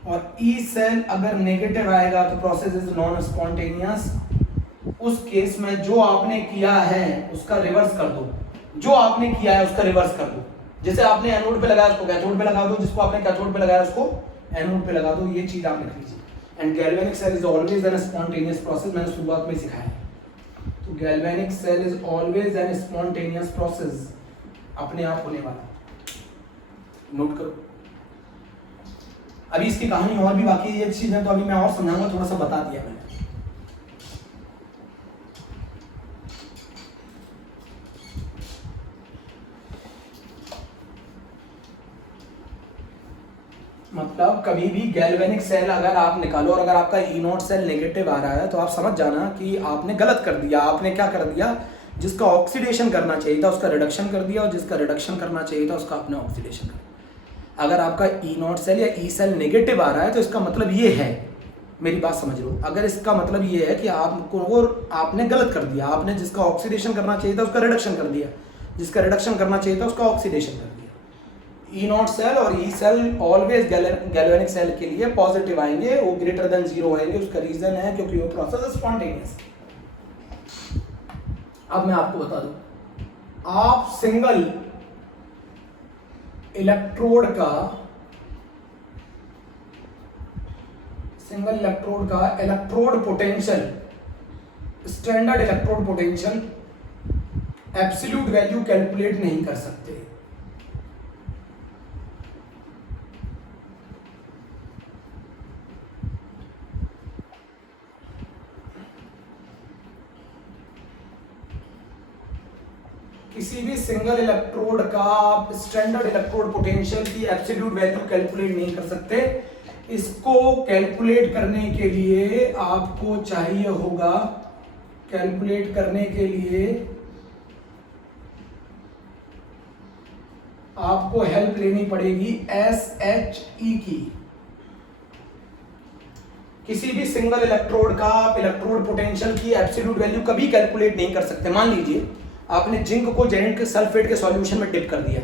और ई सेल अगर नेगेटिव आएगा तो प्रोसेस इज नॉन स्पॉन्टेनियस। उस केस में जो आपने किया है उसका रिवर्स कर दो, जो आपने किया है उसका रिवर्स कर दो। जैसे आपने एनोड पे लगाया उसको कैथोड पे लगा दो, जिसको आपने कैथोड पे लगाया उसको एनोड पे लगा दो, ये चीज आप लिख लीजिए। And galvanic cell is always an spontaneous process, मैंने शुरुआत में सिखाया है। तो galvanic cell is always an spontaneous process, अपने आप होने वाला, नोट करो। अभी इसकी कहानी और भी बाकी है, ये चीजें तो अभी मैं और समझाऊंगा, थोड़ा सा बता दिया मैंने। मतलब कभी भी गैल्वेनिक सेल अगर आप निकालो और अगर आपका ई नॉट सेल नेगेटिव आ रहा है तो आप समझ जाना कि आपने गलत कर दिया। आपने क्या कर दिया, जिसका ऑक्सीडेशन करना चाहिए था उसका रिडक्शन कर दिया, और जिसका रिडक्शन करना चाहिए था उसका आपने ऑक्सीडेशन कर दिया। अगर आपका ई नॉट सेल या ई सेल नेगेटिव आ रहा है तो इसका मतलब ये है, मेरी बात समझ लो, अगर इसका मतलब ये है कि आपने गलत कर दिया, आपने जिसका ऑक्सीडेशन करना चाहिए था उसका रिडक्शन कर दिया, जिसका रिडक्शन करना चाहिए था उसका ऑक्सीडेशन कर दिया। ई नॉट सेल और E cell always galvanic cell के लिए पॉजिटिव आएंगे, वो ग्रेटर देन 0 आएंगे। उसका रीजन है क्योंकि वो प्रोसेस स्पॉन्टेनियस। अब मैं आपको बता दूं, आप सिंगल इलेक्ट्रोड का electrode potential, standard electrode potential absolute value calculate नहीं कर सकते। किसी भी सिंगल इलेक्ट्रोड का आप स्टैंडर्ड इलेक्ट्रोड पोटेंशियल की एब्सोल्यूट वैल्यू कैलकुलेट नहीं कर सकते। इसको कैलकुलेट करने के लिए आपको चाहिए होगा, कैलकुलेट करने के लिए आपको हेल्प लेनी पड़ेगी SHE की। किसी भी सिंगल इलेक्ट्रोड का आप इलेक्ट्रोड पोटेंशियल की एब्सोल्यूट वैल्यू कभी कैलकुलेट नहीं कर सकते। मान लीजिए आपने जिंक को जेनेट के सल्फेट के सॉल्यूशन में डिप कर दिया,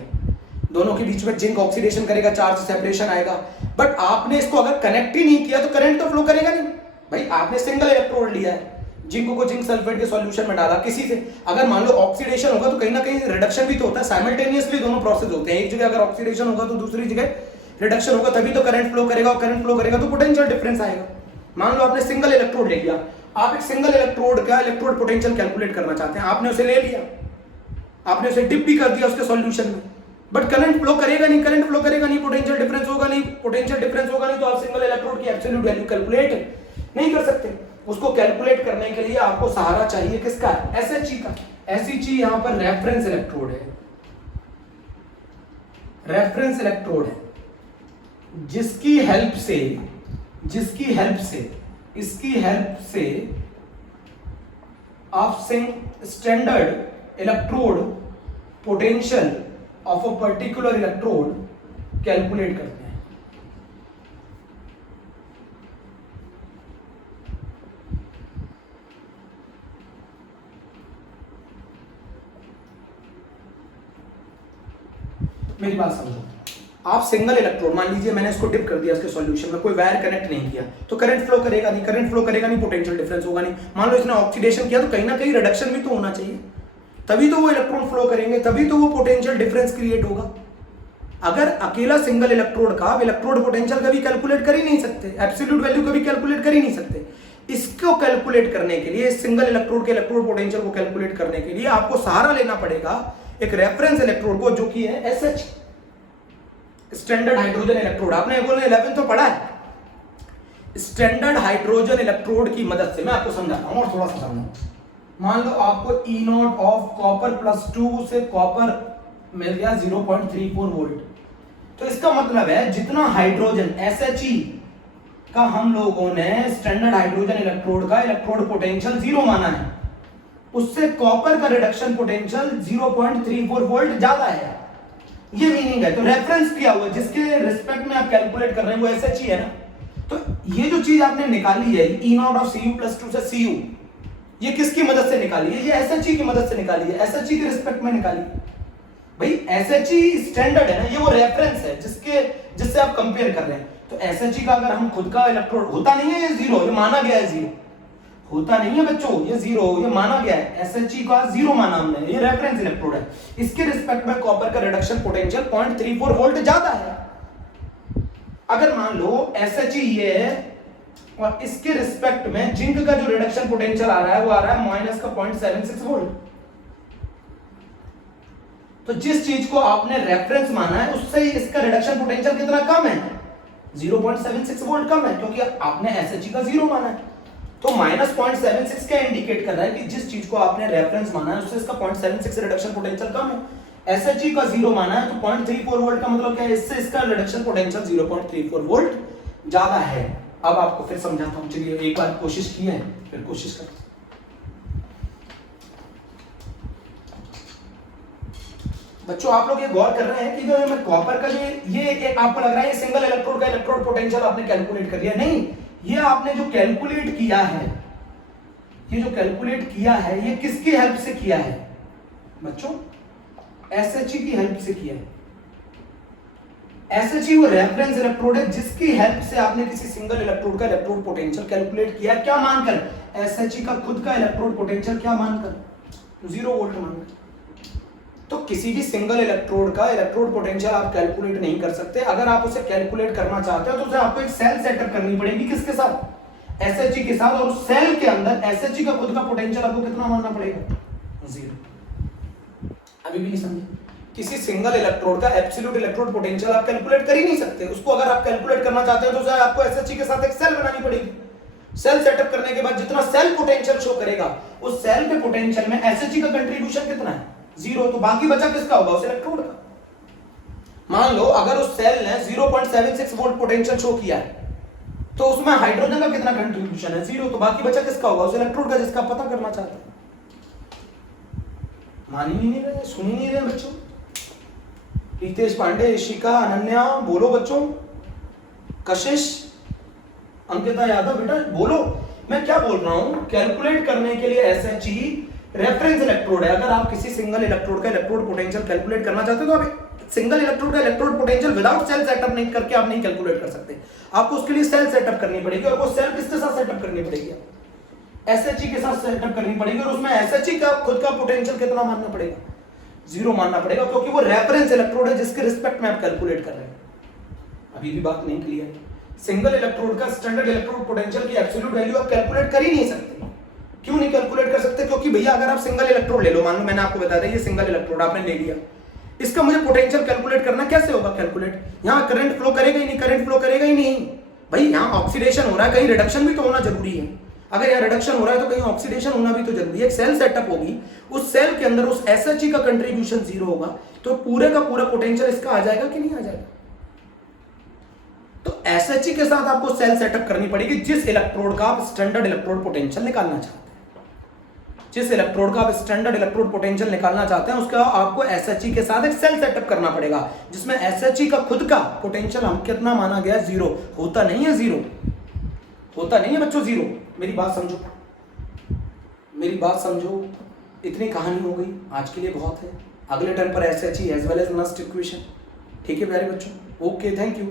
दोनों के बीच में जिंक ऑक्सीडेशन करेगा, चार्ज सेपरेशन आएगा, बट आपने इसको अगर कनेक्ट ही नहीं किया तो करंट तो फ्लो करेगा नहीं। भाई आपने सिंगल इलेक्ट्रोड लिया है, जिंक को जिंक सल्फेट के सॉल्यूशन में डाला, किसी से अगर मान लो ऑक्सीडेशन होगा तो कहीं ना कहीं रिडक्शन भी तो होता है, साइमल्टेनियसली दोनों प्रोसेस होते हैं। एक जगह अगर ऑक्सीडेशन होगा तो दूसरी जगह रिडक्शन होगा, तभी तो करंट फ्लो करेगा, और करंट फ्लो करेगा तो पोटेंशियल डिफरेंस आएगा। मान लो आपने सिंगल इलेक्ट्रोड ले लिया, आप एक सिंगल इलेक्ट्रोड का इलेक्ट्रोड पोटेंशियल कैलकुलेट करना चाहते हैं, आपने उसे ले लिया, आपने उसे डिप भी कर दिया उसके सॉल्यूशन में, बट करंट फ्लो करेगा नहीं, करंट फ्लो करेगा नहीं, पोटेंशियल डिफरेंस होगा नहीं, पोटेंशियल डिफरेंस होगा नहीं, तो आप सिंगल इलेक्ट्रोड की एब्सोल्यूट वैल्यू कैलकुलेट नहीं कर सकते। उसको कैलकुलेट करने के लिए आपको सहारा चाहिए किसका, SHE का। SHE यहां पर रेफरेंस इलेक्ट्रोड है, रेफरेंस इलेक्ट्रोड है, जिसकी हेल्प से आप standard electrode potential of a particular electrode calculate करते हैं। मेरी बात समझो, आप सिंगल इलेक्ट्रोड मान लीजिए मैंने इसको डिप कर दिया इसके सॉल्यूशन में, कोई वायर कनेक्ट नहीं किया तो करंट फ्लो करेगा नहीं, करंट फ्लो करेगा नहीं, पोटेंशियल डिफरेंस होगा नहीं। मान लो इसने ऑक्सीडेशन किया तो कहीं ना कहीं रिडक्शन भी तो होना चाहिए, तभी तो वो इलेक्ट्रॉन फ्लो करेंगे, तभी तो वो पोटेंशियल डिफरेंस क्रिएट होगा। अगर अकेला सिंगल इलेक्ट्रोड का आप इलेक्ट्रोड पोटेंशियल कभी कैलकुलेट कर ही नहीं सकते, एब्सोल्यूट वैल्यू कभी कैलकुलेट कर ही नहीं सकते। इसको कैलकुलेट करने के लिए, सिंगल इलेक्ट्रोड के इलेक्ट्रोड पोटेंशियल को कैलकुलेट करने के लिए आपको सहारा लेना पड़ेगा एक रेफरेंस इलेक्ट्रोड को, जो कि है SH, स्टैंडर्ड हाइड्रोजन इलेक्ट्रोड। आपने 11 तो पढ़ा है। स्टैंडर्ड हाइड्रोजन इलेक्ट्रोड की मदद से मैं आपको समझाता हूं और थोड़ा सा समझाऊंगा। मान लो आपको E0 ऑफ कॉपर +2 से कॉपर मिल गया 0.34 वोल्ट। तो इसका मतलब है जितना हाइड्रोजन SHE का हम लोगों ने स्टैंडर्ड हाइड्रोजन इलेक्ट्रोड का इलेक्ट्रोड पोटेंशियल 0 माना है, उससे कॉपर का रिडक्शन पोटेंशियल 0.34 वोल्ट ज्यादा है। ये मीनिंग है। तो रेफरेंस किया हुआ जिसके रिस्पेक्ट में आप कैलकुलेट कर रहे हैं वो SHE है ना। तो ये जो चीज आपने निकाली है E0 ऑफ Cu +2 से Cu, ये किसकी मदद से निकाली है? ये SHE की मदद से निकाली है, SHE के रिस्पेक्ट में निकाली है। भाई SHE स्टैंडर्ड है ना, ये वो रेफरेंस है जिससे आप कंपेयर कर रहे हैं। तो SHE का अगर हम खुद का इलेक्ट्रोड, होता नहीं है ये 0, ये माना गया है 0, होता नहीं है बच्चों ये 0, ये माना गया है। SHE का 0 माना हमने, ये रेफरेंस इलेक्ट्रोड है। इसके रिस्पेक्ट में कॉपर का रिडक्शन पोटेंशियल 0.34 वोल्ट ज्यादा है। अगर मान लो SHE ये है और इसके रिस्पेक्ट में जिंक का जो रिडक्शन पोटेंशियल आ रहा है वो आ रहा है -0.76 वोल्ट। तो जिस चीज को आपने रेफरेंस माना है उससे इसका रिडक्शन पोटेंशियल कितना कम है? 0.76 वोल्ट कम है, क्योंकि आपने SHE का 0 माना है। तो -0.76 क्या इंडिकेट कर रहा है कि जिस चीज को आपने रेफरेंस माना है उससे इसका 0.76 रिडक्शन पोटेंशियल कम है। SHE का 0 माना है तो 0.34 वोल्ट का मतलब क्या है? इससे इसका रिडक्शन पोटेंशियल 0.34 वोल्ट ज्यादा है। अब आपको फिर समझाता हूं, चलिए एक बार कोशिश की है फिर कोशिश करते हैं। बच्चों आप लोग ये गौर कर रहे हैं कि जो मैं कॉपर का ये आपको लग रहा है ये सिंगल इलेक्ट्रोड का इलेक्ट्रोड पोटेंशियल आपने कैलकुलेट कर लिया? नहीं, ये आपने जो कैलकुलेट किया है, ये जो कैलकुलेट किया है ये किसकी हेल्प से किया है बच्चों? SHE की हेल्प से किया है। SHE वो रेफरेंस इलेक्ट्रोड है जिसकी हेल्प से आपने किसी सिंगल इलेक्ट्रोड का इलेक्ट्रोड पोटेंशियल कैलकुलेट किया। क्या मानकर? SHE का खुद का इलेक्ट्रोड पोटेंशियल क्या मानकर? 0 वोल्ट मानकर। तो किसी भी सिंगल इलेक्ट्रोड का इलेक्ट्रोड पोटेंशियल आप कैलकुलेट नहीं कर सकते। अगर आप उसे कैलकुलेट करना चाहते हो तो उसे आपको एक सेल सेटअप करनी पड़ेगी। किसके साथ? SHE के साथ। और उस सेल के अंदर SHE का खुद का पोटेंशियल आपको कितना मानना पड़ेगा? 0। अभी भी नहीं समझे? किसी सिंगल इलेक्ट्रोड का एब्सोल्यूट इलेक्ट्रोड पोटेंशियल आप कैलकुलेट कर ही नहीं सकते। उसको अगर आप कैलकुलेट करना चाहते हो तो उसे आपको SHE के साथ एक सेल बनानी पड़ेगी। सेल सेटअप करने के बाद जितना सेल पोटेंशियल शो करेगा उस सेल के पोटेंशियल में SHE का कंट्रीब्यूशन कितना है? 0। तो बाकी बचा किसका होगा? उस इलेक्ट्रोड का। मान लो अगर उस सेल ने 0.76 वोल्ट पोटेंशियल शो किया है तो उसमें हाइड्रोजन का कितना कंट्रीब्यूशन है? 0। तो बाकी बचा किसका होगा? उस इलेक्ट्रोड का जिसका पता करना चाहते हैं। मान ही नहीं रहे, सुन ही नहीं रहे बच्चों। रितेश पांडे, ऋषिका, अनन्या बोलो बच्चों। कशिश, अंकिता यादव, बेटा बोलो। मैं क्या बोल रहा हूं? कैलकुलेट करने के लिए SHE रेफरेंस इलेक्ट्रोड है। अगर आप किसी सिंगल इलेक्ट्रोड का इलेक्ट्रोड पोटेंशियल कैलकुलेट करना चाहते हो तो आप सिंगल इलेक्ट्रोड का electrode potential without cell setup नहीं करके आप नहीं कैलकुलेट कर सकते। आपको उसके लिए सेल सेटअप करनी पड़ेगी। और वो सेल किसके साथ सेटअप करनी पड़ेगी? SHE के साथ सेटअप करनी पड़ेगी। और उसमें SHE का खुद का पोटेंशियल कितना मानना पड़ेगा? 0 मानना पड़ेगा, क्योंकि वो रेफरेंस इलेक्ट्रोड है जिसके रिस्पेक्ट में आप कैलकुलेट कर रहे हैं। अभी भी बात नहीं क्लियर है? सिंगल इलेक्ट्रोड का स्टैंडर्ड इलेक्ट्रोड पोटेंशियल की एब्सोल्यूट वैल्यू आप कैलकुलेट कर ही नहीं सकते। क्यों नहीं कैलकुलेट कर सकते? क्योंकि भैया अगर आप सिंगल इलेक्ट्रोड ले लो, मान लो मैंने आपको बताया था ये सिंगल इलेक्ट्रोड आपने ले लिया, इसका मुझे पोटेंशियल कैलकुलेट करना कैसे होगा? कैलकुलेट यहां करंट फ्लो करेगा ही नहीं, करंट फ्लो करेगा ही नहीं भाई। यहां ऑक्सीडेशन हो रहा है, कहीं रिडक्शन भी तो होना जरूरी है। अगर यहां रिडक्शन हो रहा है तो कहीं ऑक्सीडेशन होना भी तो जरूरी है। एक सेल सेटअप होगी, उस सेल के अंदर उस SHE का कंट्रीब्यूशन 0 होगा, तो पूरे का पूरा पोटेंशियल इसका आ जाएगा कि नहीं आ जाएगा? तो SHE के साथ आपको सेल सेटअप करनी पड़ेगी जिस इलेक्ट्रोड का आप स्टैंडर्ड इलेक्ट्रोड पोटेंशियल निकालना चाहते हैं। जिस इलेक्ट्रोड का आप स्टैंडर्ड इलेक्ट्रोड पोटेंशियल निकालना चाहते हैं उसका आपको SHE के साथ एक सेल सेटअप करना पड़ेगा जिसमें SHE का खुद का पोटेंशियल हम कितना माना गया? 0। होता नहीं है 0, होता नहीं है बच्चों 0। मेरी बात समझो, मेरी बात समझो। इतनी कहानी हो गई, आज के लिए बहुत है। अगले टर्म पर SHE as well as Nernst equation. ठीक है प्यारे बच्चों, ओके, थैंक यू।